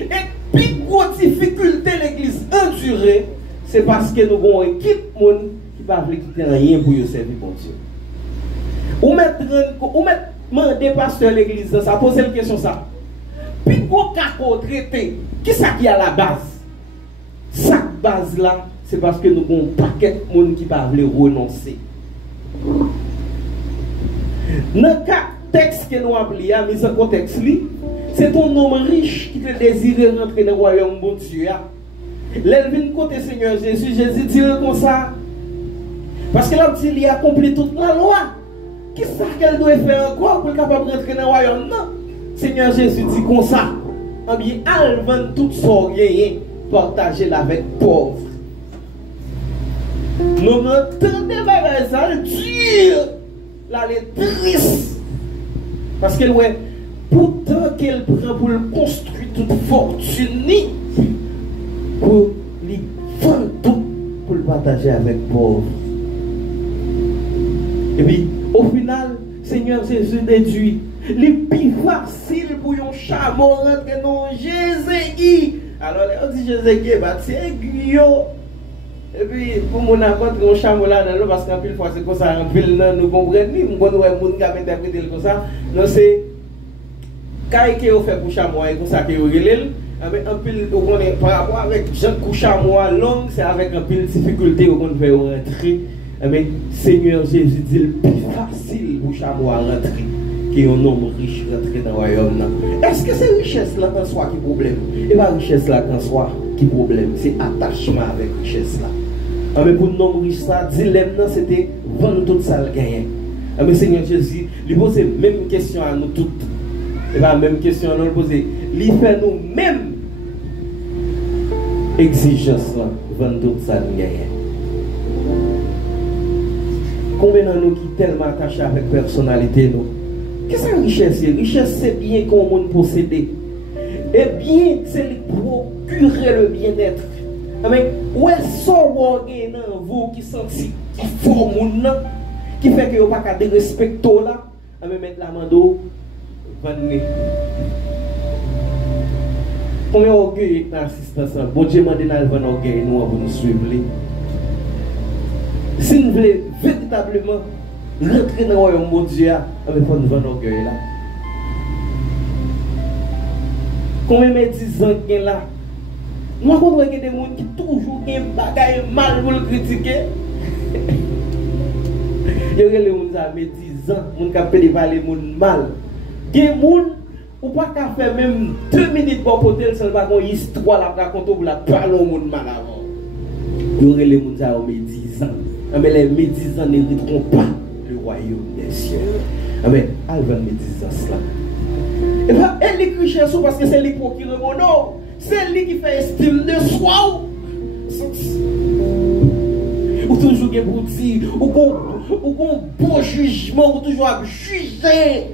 et puis quand difficulté l'église endurée, c'est parce que nous avons une équipe qui ne va pas quitter rien pour servir bon Dieu. Ou mettre demander pasteur l'église, ça pose une question ça. Puis quand on a traité, qui est-ce qui est à la base? Cette base là, c'est parce que nous avons un paquet de monde qui ne va pas renoncer. Dans le texte que nous avons mis en contexte, c'est un homme riche qui te désire rentrer dans le royaume de Dieu. L'élevin côté Seigneur Jésus, Jésus dit comme ça. Parce que là, il a accompli toute la loi. Qu'est-ce qu'elle doit faire encore pour être capable de rentrer dans le royaume? Non. Seigneur Jésus dit comme ça. Eh bien, elle vend tout son rien. Partager avec pauvres. Nous entendons ça, Dieu, la triste. Parce qu'elle ouais, pourtant qu'elle prend pour le construire toute fortune, pour lui vendre tout, pour le partager avec pauvres. Et puis, au final, Seigneur Jésus déduit, les plus facile pour un chameau rentrer dans Jésus. Alors, on dit Jésus qui est bâti aiguillon. Et puis, pour mon rencontre, on chameau là, parce qu'en pile fois, c'est comme ça, en pile, nous comprenons, nous comprenons, nous avons interprété comme ça. Non, c'est. Quand il fait pour chameau, et comme ça, qu'il relève, avec un pile, par rapport avec Jean chameau long, c'est avec un pile difficulté qu'on fait rentrer. Mais Seigneur Jésus dit le plus facile pour chameau à rentrer. Qui est un homme riche rentré dans le royaume. Est-ce que c'est richesse là en soi qui est problème? Et pas richesse là en soi qui est problème, c'est attachement avec richesse là. Mais pour nous riches, ça, dilemme, c'était vendre tout ça le gagner. Mais Seigneur Jésus, il pose la même question à nous toutes. Et la même question à nous poser. Il fait nous même exigence là, vendre tout ça le gagner. Combien de nous qui tellement attachés avec la personnalité nous? Qu'est-ce que la richesse? La richesse, c'est bien qu'on monde posséder. Et bien, c'est procurer le bien-être. Mais où est-ce que vous qui sentez qui fort qui fait que vous n'avez pas de respect là, mais mettre la main d'eau, venez. Combien d'orgueil dans l'assistance? Bon Dieu m'a dit d'aller vendre orgueil nous pour nous suivre. Si nous voulons véritablement rentrer dans le royaume de Dieu, il faut nous vendre orgueil là. Combien de 10 ans qu'il y a là? Nous avons des gens qui toujours ont des bagailles mal pour le critiquer. Il y a des gens qui 10 ans, qui ont fait des valeurs mal. Il y a des gens qui n'ont pas faire même 2 minutes pour porter le seul wagon, histoire la raconter pour la parler au monde mal avant. Il y a des gens qui ont 10 ans. Mais les 10 ans n'hériteront pas le royaume des cieux. Mais elles vont 10 ans cela. Et bien, elle est richesse parce que c'est lui qui procure mon nom. C'est lui qui fait estime de soi. Ou toujours des boutis, ou un bon jugement, ou toujours à juger.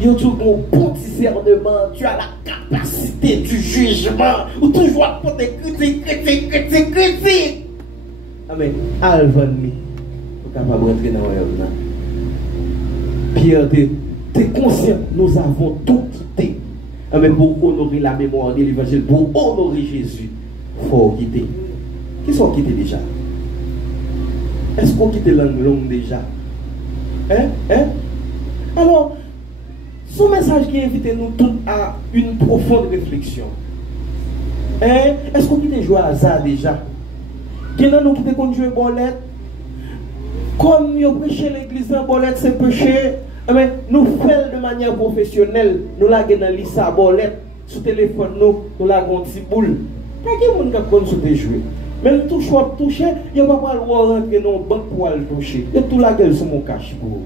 Il y a toujours un bon discernement, tu as la capacité du jugement, ou toujours à faire des critiques. Mais Alvan, tu es capable de rentrer dans le royaume. Pierre, tu es conscient, nous avons tout quitté. Mais pour honorer la mémoire de l'évangile, pour honorer Jésus, il faut quitter. Qui sont quittés déjà? Est-ce qu'on quitte l'angle déjà? Alors, ce message qui invite nous tous à une profonde réflexion. Est-ce qu'on quitte jouer à hasard déjà? Qui est nous qui te jouer bolette? Comme nous prêchons l'église en bolette, c'est péché. Mais nous faisons de manière professionnelle. Nous l'avons dans l'issa bolette. Sur téléphone, nous l'avons un petit boule. Pas qui monde qui connaît sur jouer. Même tout choix touché, il n'y a pas le droit de rentrer dans le banc pour aller toucher. Il y a tout la gueule sur mon cache pour.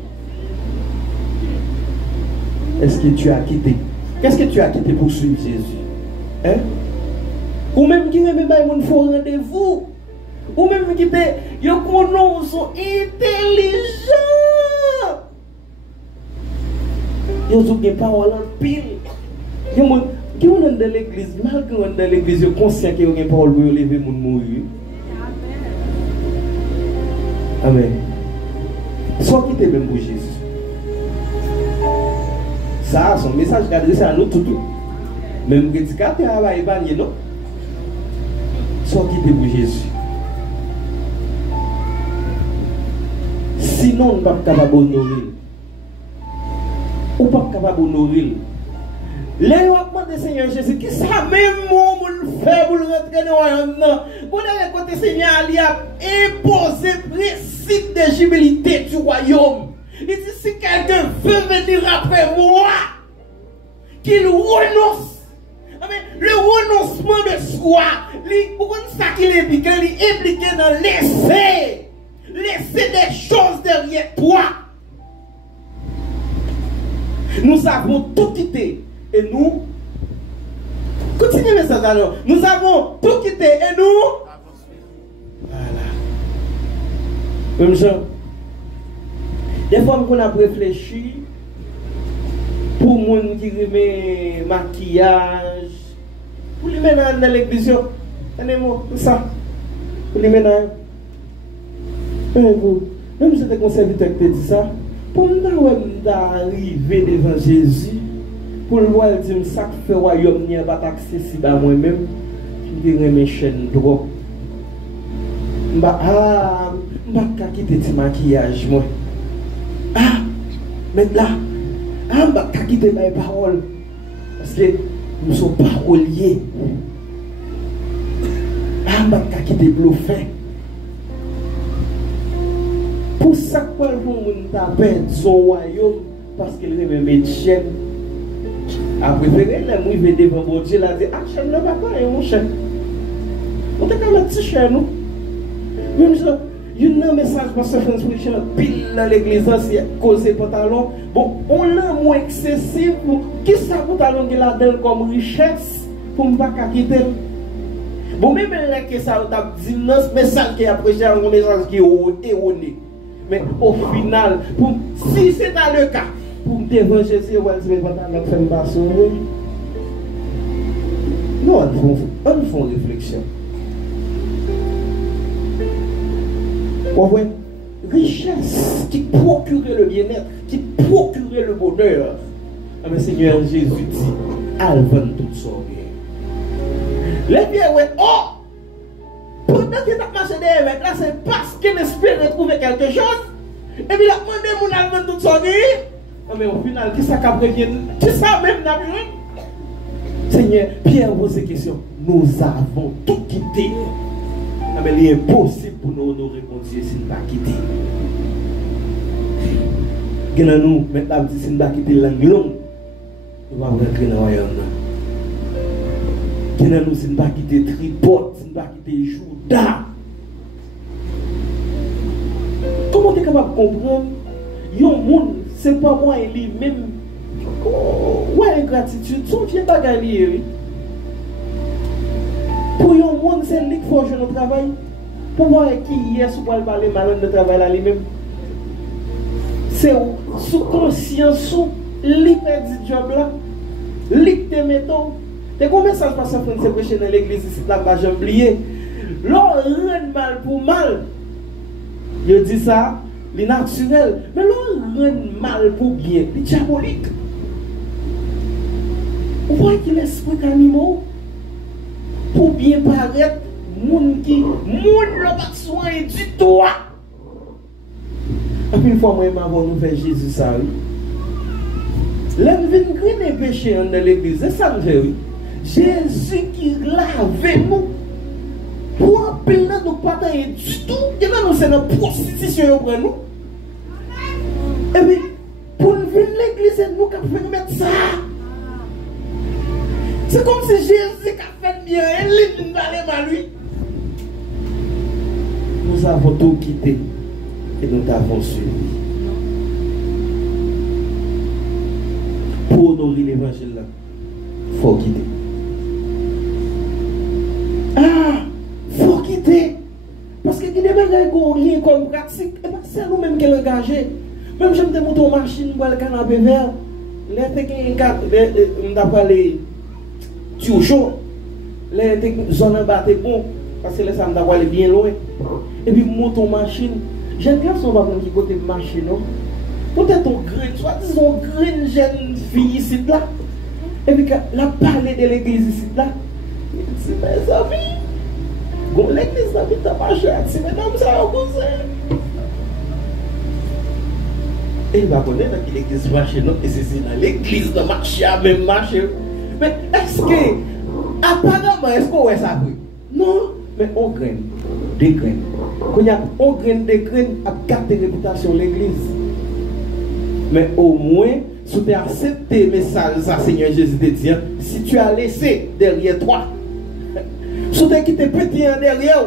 Est-ce que tu as quitté? Qu'est-ce que tu as quitté pour suivre Jésus? Ou même qui même pas un faux rendez-vous? Ou même qui te, yo konon sont intelligents. Yo sont des paroles en pile. Yo mon qui on dans l'église, malgré on dans l'église, yo conscient que yo gen parole pour lever moun mourir. Amen. Soit qui te même pour Jésus. Ça, son message adressé à nous tous. Même que tu as travaillé banni non. Soit qui te pour Jésus. Sinon, on ne peut pas capable d'honorer. On ne peut pas capable d'honorer. Les gens de Seigneur Jésus, qui ça même pour le faire pour rentrer dans le royaume. Vous avez côté Seigneur, il a imposé le principe d'éligibilité du royaume. Il dit si quelqu'un veut venir après moi, qu'il renonce. Le renoncement de soi, pourquoi ça qu'il est impliqué dans laisser des choses derrière toi. Nous avons tout quitté et nous continuez mes sœurs alors. Nous avons tout quitté et nous voilà. Même gens. Des fois qu'on a réfléchi pour moi qui remet maquillage pour les ménages dans l'église. Tenez-moi ça. Pour les ménages. Même si c'était conservateur qui dit ça, pour nous arriver devant Jésus, pour le voir dire ça qui fait royaume n'est pas accessible à moi-même, je dirais mes chaînes droit. Je ne vais pas quitter ce maquillage. Mais là, je ne vais pas quitter mes paroles. Parce que nous ne sommes pas reliés. Je ne vais pas quitter le fin. Pour ça que le monde a perdu son royaume parce qu'il remet mes chaînes. A préféré les mouiller devant mon Dieu, il a dit, ah, chaîne ne va pas, mon chien. On te ka mettre cher nous. Même ça, il y a un message pour ce France Richard, pile dans l'église, c'est causer pantalon. Bon, on l'a moins excessif. Qui ça pantalon qui là-dedans comme richesse pour ne pas quitter? Bon, même là que ça t'a dit non, message qui a prêché un message qui est erroné. Mais au final, si c'est dans le cas, pour me déranger, si vous avez pantalon fait une basse, non, on fait réflexion. Ouais, richesse qui procurait le bien-être, qui procurait le bonheur. Mais Seigneur Jésus dit, alvan tout ça bien. Les bien, ouais, oh! Pendant qu'il a marché derrière, là, c'est parce qu'il espérait trouver quelque chose. Et puis il a demandé mon alvan tout ça bien. Mais au final, qui ça prévient? Qui ça même n'a besoin? Seigneur, Pierre pose cette question. Nous avons tout quitté. Mais il est impossible pour nous honorer mon Dieu si nous ne pas quitter. Nous, maintenant, si nous ne pas quitter l'anglon, nous allons rentrer dans le royaume. Nous, si nous ne pas quitter Tripot, si nous ne pas quitter Juda. Comment tu es capable de comprendre? Yon monde, ce n'est pas moi et lui-même. Ouais, ingratitude, son vieux bagage lié. Pour yon monde, c'est lui qui forge notre travail. Pour voir qui hier, si vous parler mal de travail là lui-même. C'est sous conscience, sous lui du job là. Lui te mettons. Et combien ça se passe en France prêcher dans l'église ici, là, j'ai oublié. L'on rend mal pour mal. Je dis ça, c'est naturel. Mais l'on rend mal pour bien, c'est diabolique. Vous voyez qu'il l'esprit animaux pour bien paraître, moun qui moun le pas soin du tout. Et puis une fois moi m'avons nous faire Jésus ça oui. L'homme vient griner péché dans l'église, c'est ça me fait oui. Jésus qui lave nous pour appeler nous pas du tout. Et là nous c'est une prostitution pour nous. Et puis pour nous venir l'église nous qui fait mettre ça. C'est comme si Jésus a fait bien et lui n'a pas lui. Nous avons tout quitté et nous avons suivi. Pour honorer l'évangile là, il faut quitter. Ah, il faut quitter. Parce que il y a des gens qui comme pratique. Et c'est nous-mêmes qui l'engagé. Même si je me monte en machine pour le canapé vert, on a parlé. Toujours, les zones en bas, c'est bon, parce que les femmes d'avoir aller bien loin. Et puis, monte en machine. J'aime bien son va qui côté de machine, non? Peut-être on graine, soit disons graine jeune fille ici, là. Et puis, la parler de l'église ici, là. Il dit, mes amis, bon, l'église là, vite à marcher, si mesdames, ça va poser. Et il va connaître que l'église marche, non? Et c'est dans l'église de marcher, même marcher. Mais est-ce que, apparemment, est-ce qu'on voit ça? Non, mais on graine, des graines. Quand il y a on graine, des graines, à garder réputation de l'église. Mais au moins, si tu as accepté le message, ça, Seigneur Jésus te dit, si tu as laissé derrière toi, si tu as quitté petit en derrière,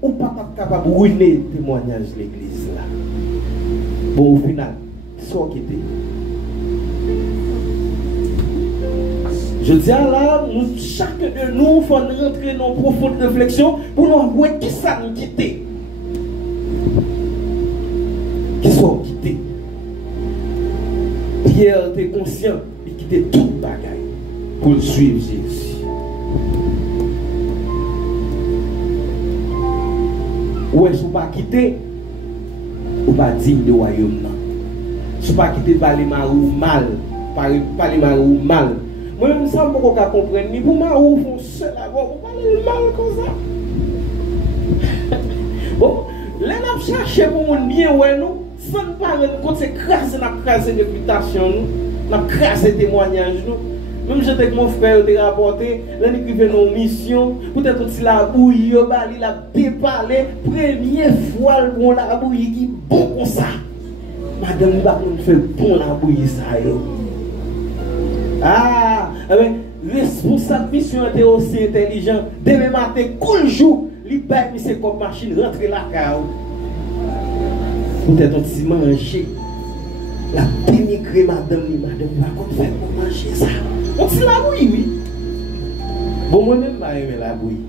ou pas capable de ruiner le témoignage de l'église là. Bon, au final, soit quitté. Je dis là, chacun de nous, il faut rentrer dans une profonde réflexion pour nous voir qui ça nous quitte. Qui sont quittés. Pierre était conscient, il quittait toute bagaille pour suivre Jésus. Ou est-ce que vous ne pas quitter, ou pas digne du royaume. Si vous ne pas quitter, parler mal ou mal. Parler mal ou mal. Moi, je ne sais pas comment comprendre. Ni pour moi, ou font seul avant, vous parlez mal comme ça. Bon, là, on a cherché pour mon bien, ouais, nous, sans ne pas rendre c'est craser la réputation, nous, la craser témoignage, nous. Même j'étais avec mon frère, il a rapporté, là, il écrivait nos missions, peut-être si la bouillie, il a déparlé, première fois, on la bouillie qui bon comme ça. Madame, il fait bon la bouillie, ça, yo. Ah, responsable mission était aussi intelligent. Demain matin, cool jour, il bah, c'est comme machine, rentrer la cave. Peut-être un petit manger. La pénigrée, madame, va qu'on fait pour manger ça. On dit la bouille, oui. Bon, moi-même, je aime la bouille.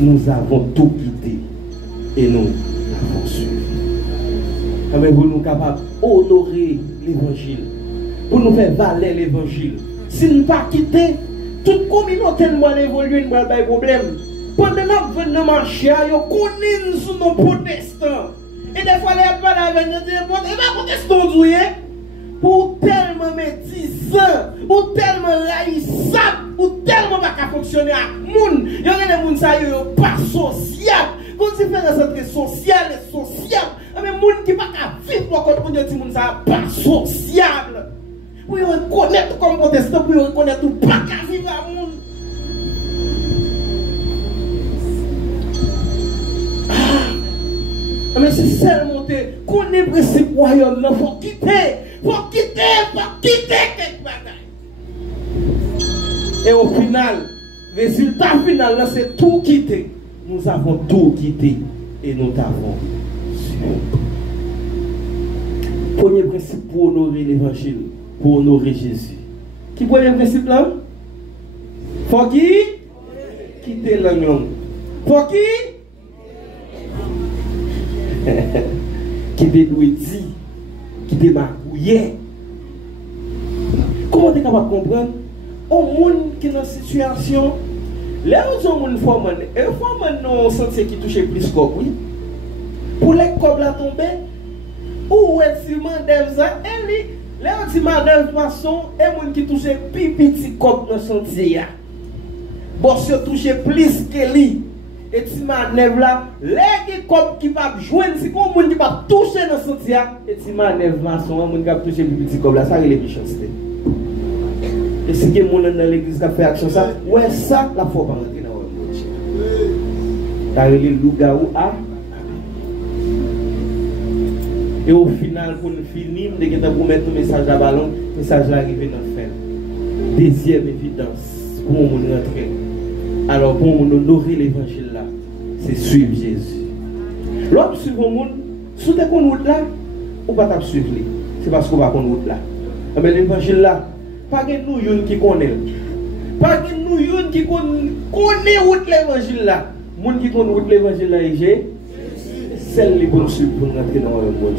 Nous avons tout quitté et nous avons suivi. Mais pour nous capables d'honorer l'évangile, pour nous faire valer l'évangile, si nous ne pas quitter, toute communauté nous va évoluer, nous va avoir des problèmes. Pendant que nous venons marcher, nous connaissons sous nos protestants. Et des fois, les gens avec nous disent, protestants, pour tellement médisants, pour tellement raïssables, pour tellement pas fonctionner avec moun. Il y a des gens qui sont pas sociables. Quand tu fais entre social et sociable, mais moun qui pas vivre pour qu'on dise que ça pas sociable. Pour reconnaître comme protestant, pour reconnaître tout pas qu'à vivre à moun. Mais c'est seulement qu'on est principe royaume, il faut quitter. Faut quitter quelque bagaille. Et au final, le résultat final, c'est tout quitter. Nous avons tout quitté et nous avons suivi. Premier principe pour honorer l'évangile, pour honorer Jésus. Qui premier principe là? Faut qui? Quitter l'homme. Faut qui? Quitter l'ouïti. Quitter ma couillère. Comment tu es capable de comprendre? Au monde qui est dans cette situation, là où on a forme, et forme non sentier qui touche plus que oui. Pour les cobles à tomber, ou est-ce que manœuvre ça, et là où tu manœuvre façon, et monde qui touche plus petit coble dans sentier. Bon, si tu touches plus que lui, et tu manœuvre là, les cobles qui va joindre, c'est comme monde qui va toucher dans sentier, et tu manœuvre façon, monde qui va toucher plus petit coble là, ça il est méchanceté. Et si quelqu'un dans l'église qui a fait action, ça, ouais, ça, la faut pas rentrer dans le monde. Car il est loup-garou à. Et au final, pour nous finir, dès que vous mettez un message à ballon, le message arrive dans le fait. Deuxième évidence, pour nous rentrer. Alors, pour nous honorer l'évangile là, c'est suivre Jésus. L'autre suivre le monde, si vous êtes route là, ou pas suivre. C'est parce qu'on va qu'on route là. Mais l'évangile là, pas que nous qui connaît. Pas que nous qui connaît route l'évangile là. Moun qui connaît route l'évangile là, c'est celle qui pour suivre pour rentrer dans le monde.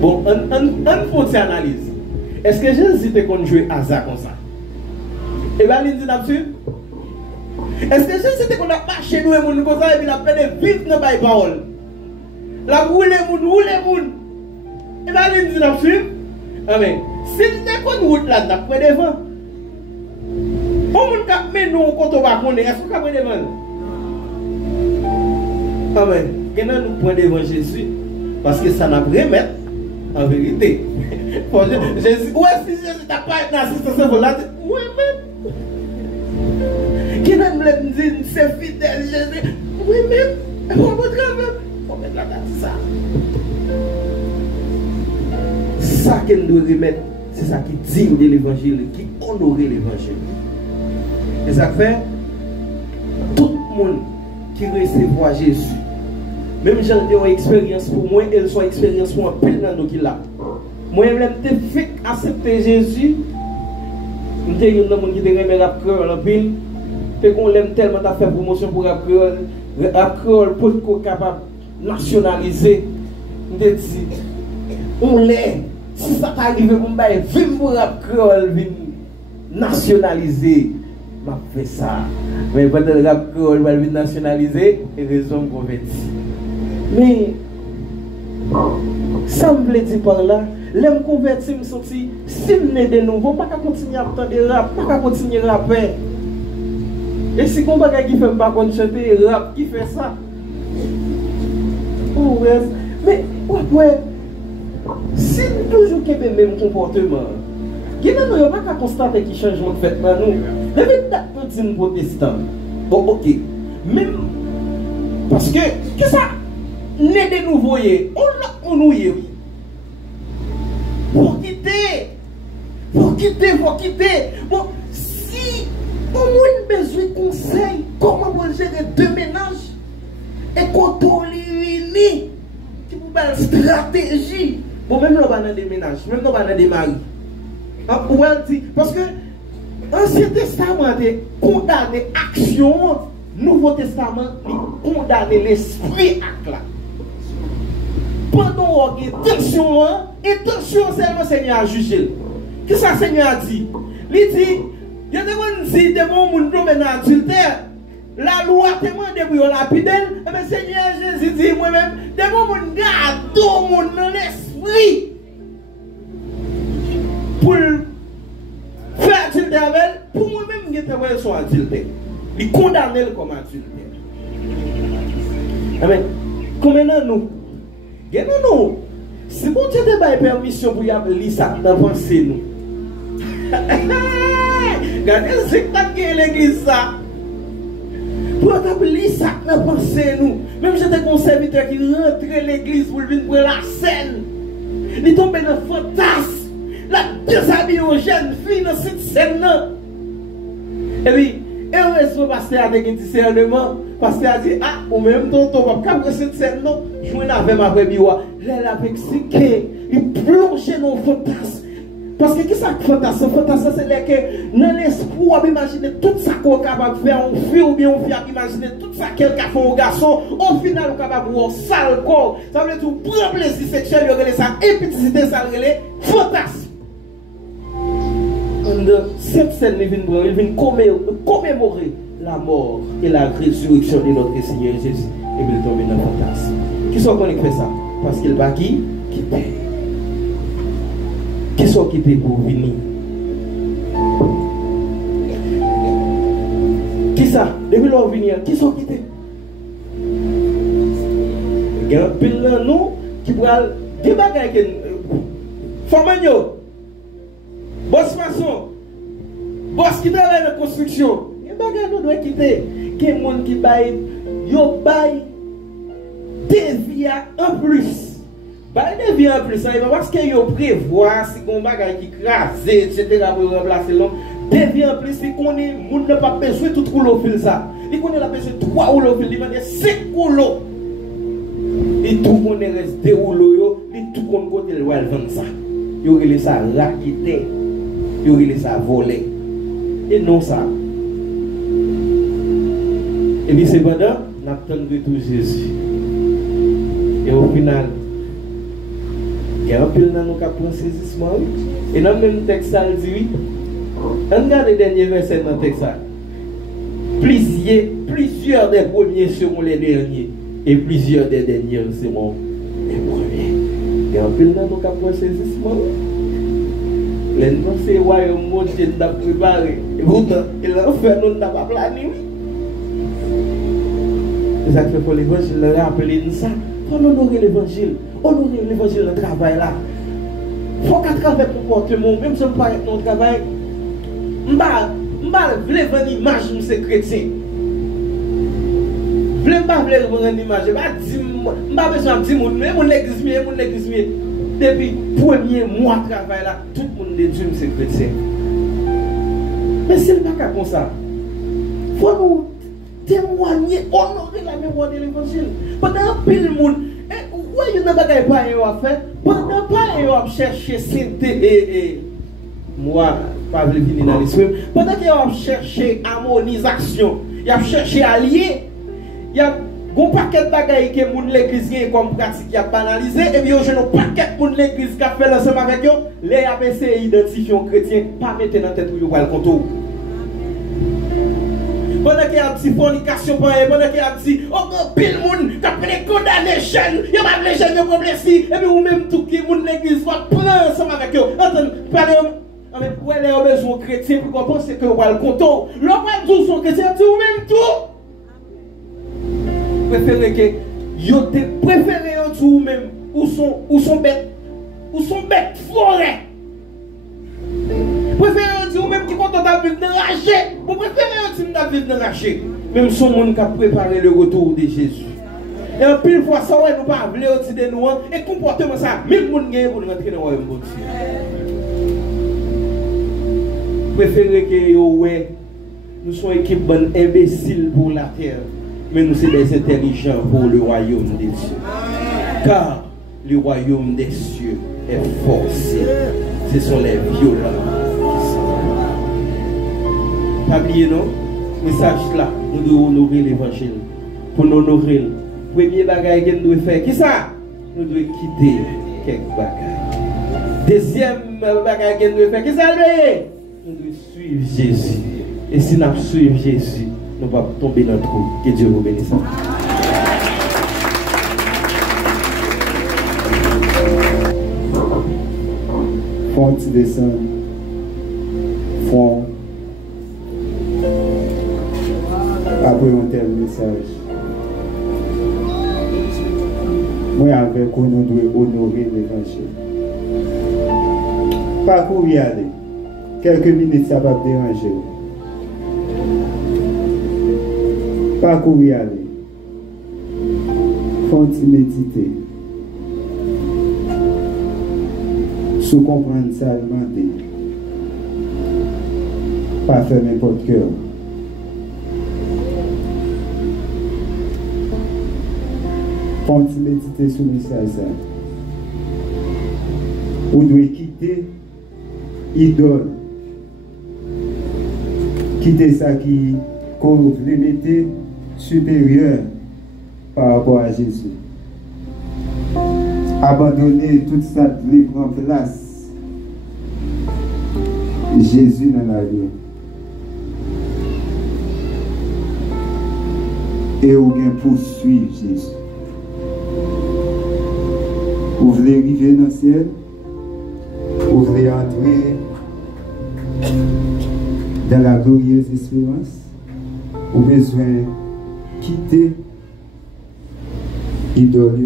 Bon, on fait une analyse. Est-ce que Jésus était qu'on jouer hasard comme ça? Et bien, il dit là-dessus. Est-ce que Jésus était qu'on a marché nous et moun comme ça et puis la peine de vivre dans la parole? La roule moun. Et bien, il dit là-dessus. Amen. Si nous avons une route là, nous avons devant. On peut nous quand on va connaître. Est-ce qu'on peut devant? Amen. Maintenant, nous prenons devant Jésus. Parce que ça n'a pas remettre en vérité. Jésus, où est-ce que Jésus n'a pas été assistant pour là? Oui-même. Maintenant, nous disons, c'est fidèle Jésus. Oui-même. On va mettre la date ça. Ça qu'elle doit remettre, c'est ça qui digne de l'évangile, qui honore l'évangile. Et ça fait tout le monde qui recevoir Jésus. Même si j'ai une expérience pour moi, elle soit expérience pour un peu dans nous qui là. Moi, je fait accepter Jésus. Je suis un homme qui te rap créole en pile. Et qu'on l'aime tellement de faire promotion pour rap créole pour être capable de nationaliser. Je dis, on l'est. Si ça t'arrive pour me faire, vive pour rap créole, vive nationaliser. Je fais ça. Mais quand le rap créole va nationaliser, et raison convertie. Mais, ça me dit par là, l'aime convertir, me sentir, si je suis de nouveau, pas qu'à continuer à entendre des rap, pas qu'à continuer à rapper. Et si on ne qui fait pas chanter rap, qui fait ça? Oh, mais, ouais, si nous toujours qu'il y a le même comportement, il n'y a pas qu'à constater qu'il changement de fait dans nous. Mais nous disons protestant. Bon, ok. Même, parce que ça? Né de nouveau, on nous y est. Faut quitter. Bon, si on a une koto li qui pour belle stratégie. Bon, même là, on va dans des ménages, même là, on va dans des maris. Parce que l'Ancien Testament a condamné action, Nouveau Testament a condamné l'esprit à là. Pendant qu'il y a intention seulement Seigneur a jugé. Qu'est-ce que le Seigneur a dit? Il dit, il y a des gens qui disent, des gens qui tombent dans l'adultère. La loi demande pour lapider, mais Seigneur Jésus dit moi-même, des gens qui gardent tout le monde dans l'esprit. Pour faire adultère avec, pour moi-même, je suis adultère. Il condamne comme adultère. Amen. Comment nous? Non, si vous avez permission pour y aller lire ça dans pensée nous. Regardez ce que l'église ça. Pour lire ça dans pensée nous. Même j'étais un serviteur qui rentrait l'église pour venir pour la scène. Il tombe dans le fantasme. La déshabille aux jeunes filles dans cette scène. Et puis, heureusement, pasteur a des discernement. Pasteur a dit, ah, ou même tonton, quand cette scène, non, je vais avec ma vraie biwa. Elle a expliqué, il plonge dans le fantasme. Parce que qu'est-ce que fantasme? Fantasme, c'est que dans l'esprit, on va imaginer tout ça qu'on est capable de faire, on fait ou bien on fait imaginer tout ça qu'elle a fait au garçon. Au final, on est capable de voir sale corps. Ça veut dire tout prendre plaisir sexuel, il y a ça, épicité, ça veut dire fantasme. Cette scène, il vient commémorer la mort et la résurrection de notre Seigneur Jésus. Et il tombe dans le fantasme. Qui sont qu'on fait ça? Parce qu'il va qui paye. Qui sont quittés pour venir? Qui ça? Depuis leur venir, qui sont quittés? Il y a un pile de nous qui pourra des bagages qui Formagno, boss maçon, boss qui travaille dans la construction. Il y a des bagages nous doit quitter. Qui est monde qui baille, yo baille des vies en plus. Bah, il devient en plus, parce qu'il y a prévoir si on bagage qui crase, etc. pour remplacer l'homme. Devient en plus, si on est, on n'a pas besoin de tout rouleau fil ça. Il connaît la besoin de 3 rouleaux fil, il demande 5 rouleaux. Et tout le monde reste 2 rouleaux, et tout le monde côté le vendre ça. Il aurait ça raqueter, il aurait ça voler. Et non ça. Et puis cependant, on attend de tout Jésus. Et au final, il y a un peu dans nos cas pour saisissement. Et dans le même texte, ça dit oui. Regardez le dernier verset dans le texte. Plusieurs des premiers seront les derniers. Et plusieurs des derniers seront les premiers. Il y a un peu dans nos cas pour saisissement. Les pensées, ouais, au monde, Dieu nous a préparé. Et pourtant, l'enfer, nous n'a pas plané. Les actes pour l'évangile, le rappeler ça. Il faut honorer l'évangile. Honorer l'évangile, le travail là. Il faut qu'à travers le comportement, même si on ne pas être dans le travail, je ne veux pas une image de ces chrétiens. Je ne veux pas une image. Je ne veux pas besoin de dire, mon église, depuis le premier mois de travail là, tout le monde est Dieu, c'est chrétien. Mais c'est pas comme ça. Il faut nous témoigner, honorer la mémoire de l'évangile. Pendant que le monde, pourquoi il n'y a pas de faire? Pendant que il y a cherché synthé moi, pas venir dans l'esprit. Pendant qu'il y a cherché harmonisation, il y a cherché allié, il y a un paquet de bagailles que l'église comme pratique qui a banalisé, et bien il y a un paquet de l'église qui a fait ensemble avec eux, les ABC identifiés chrétiens, pas mettre dans la tête où ils vont le contour. Pendant qu'il y a une petite fornication, pendant qu'il y a un petit, oh, pile monde qui a fait condamner les jeunes, il y a pas les jeunes qui ont blessé, et puis ou même tout qui est l'église va prendre ensemble avec eux. Attends, parlez, mais pour les besoins chrétiens, pour qu'on pense que vous allez le contour. L'homme va dire son chrétien, dit ou même tout. Préférez que, yo te préférez ou même, ou sont bêtes forêt. Préférez dire ou même qui compte dans ville d'enrager. Vous préférez dire dans ville d'enrager. Même son monde qui a préparé le retour de Jésus. Et en pile fois ça, ouais, nous pas voulu aussi de nous, et comportement ça, même monde gagne pour nous rentrer dans le royaume de Dieu. Préférez que nous soyons équipe bonne imbécile pour la terre. mais nous sommes des intelligents pour le royaume des cieux. Car le royaume des cieux est forcé. Ce sont les violents qui sont. Pas oublier non? Message là, nous devons honorer l'évangile. Pour nous honorer, le premier bagage que nous devons faire, qui ça? Nous devons quitter quelques bagages. Deuxième bagage que nous devons faire, qui ça? Nous devons suivre Jésus. Et si nous suivons Jésus, nous ne va pas tomber dans le trou. Que Dieu vous bénisse. Font descendre. Font. Après un tel message. Moi avec vous, nous devons honorer l'évangile. Pas pour y aller. Quelques minutes, ça va déranger. Pas pour y aller. Faut-il méditer. Se comprendre ça, demander. Pas faire n'importe cœur. Faut-il méditer sur le message. Vous devez quitter idole. Quitter ça qui vous mettez supérieur par rapport à Jésus. Abandonner toute ça qui prend place. Jésus dans la vie. Et vous voulez poursuivre Jésus. Vous voulez arriver dans le ciel. Vous voulez entrer dans la glorieuse espérance. Vous avez besoin de quitter l'idole,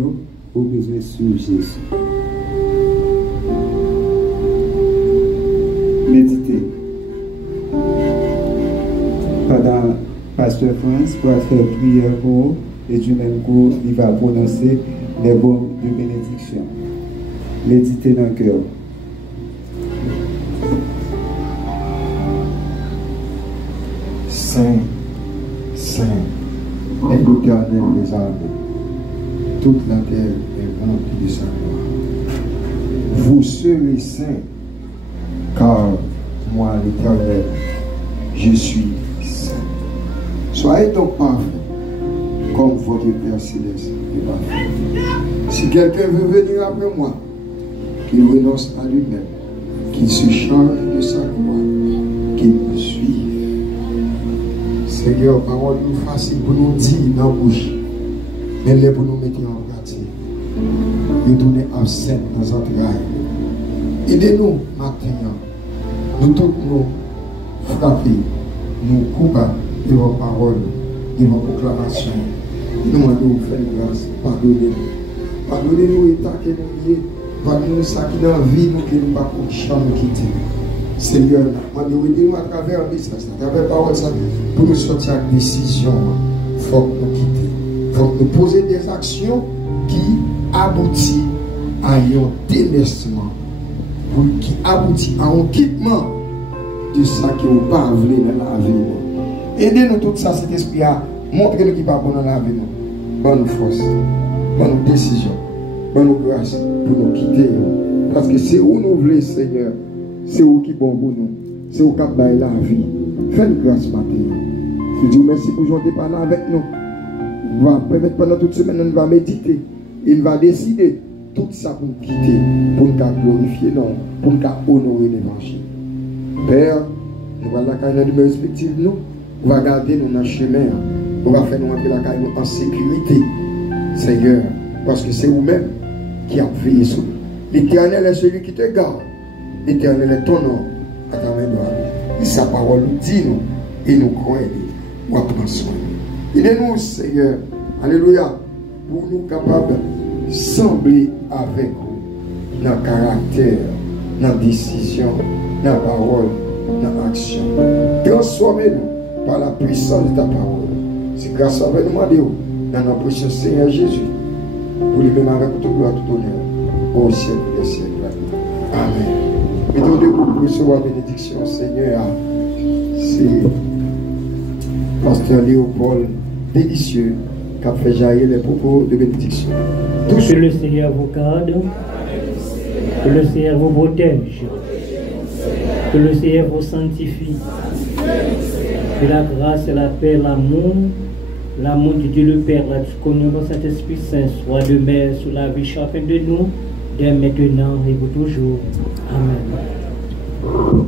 vous avez besoin de suivre Jésus. Méditez. Pendant Pasteur France pour faire prière pour vous, et du même coup, il va prononcer les mots de bénédiction. Méditez dans le cœur. Saint, Saint, et l'Éternel des armées, toute la terre est remplie de sa gloire. Vous serez saints, car moi, l'Éternel, je suis saint. Soyez donc parfaits, comme votre Père Céleste est parfait. Si quelqu'un veut venir après moi, qu'il renonce à lui-même, qu'il se charge de sa gloire, qu'il me suive. Seigneur, parole nous facile pour nous dire dans la bouche, mais les pour nous mettre en pratique. Nous donner absent dans nos entrailles. Aidez-nous maintenant. Nous tous nous frapper, nous couper de vos paroles, de vos proclamations. Nous demandons faire grâce, pardonnez-nous. Pardonnez-nous l'état que nous liés. Pardonnez-nous ça qui est dans la vie, nous qui ne pas jamais quitter. Seigneur, nous aidez-nous à travers le message, à travers la parole, pour nous sortir avec décision. Il faut que nous quitter. Il faut que nous poser des actions qui aboutissent à un délaissement, qui aboutissent à un quittement de ça qui n'est pas voulu dans la vie. Aidez-nous tout ça, cet esprit à montrer nous qui n'est pas bon dans la vie. Bonne force, bonne décision, bonne grâce pour nous quitter. Parce que c'est où nous voulons, Seigneur. C'est où qui est bon pour nous. C'est où qui a la vie. Faites grâce matin. Je dis merci pour jouer par là avec nous. Il va permettre pendant toute semaine, on va méditer. Il va décider tout ça pour nous quitter, pour nous glorifier, non, pour nous honorer l'évangile. Père, nous allons la carrière de respective nous. On va garder nous dans le chemin. On va faire nous entrer la carrière en sécurité. Seigneur, parce que c'est vous-même qui avez veillé sur nous. L'Éternel est celui qui te garde. L'Éternel est ton nom à ta main droite. Et sa parole nous dit nous et nous croyons. Ou à prendre soin. Aidez-nous, Seigneur, alléluia, pour nous capables de sembler avec vous dans le caractère, dans la décision, dans la parole, dans l'action. Transformez-nous par la puissance de ta parole. C'est grâce à vous demandons dans notre précieux Seigneur Jésus, pour lui même avec toute gloire, tout honneur, au siècle des siècles. Amen. Mettons debout pour recevoir la bénédiction, Seigneur. C'est Pasteur Léopold délicieux qui a fait jaillir les propos de bénédiction. Que le Seigneur vous garde, que le Seigneur vous protège, que le Seigneur vous sanctifie, que la grâce et la paix, l'amour de Dieu le Père, la communion de Saint-Esprit Saint soit demeure sur la vie chacun de nous, dès maintenant et pour toujours. Amen.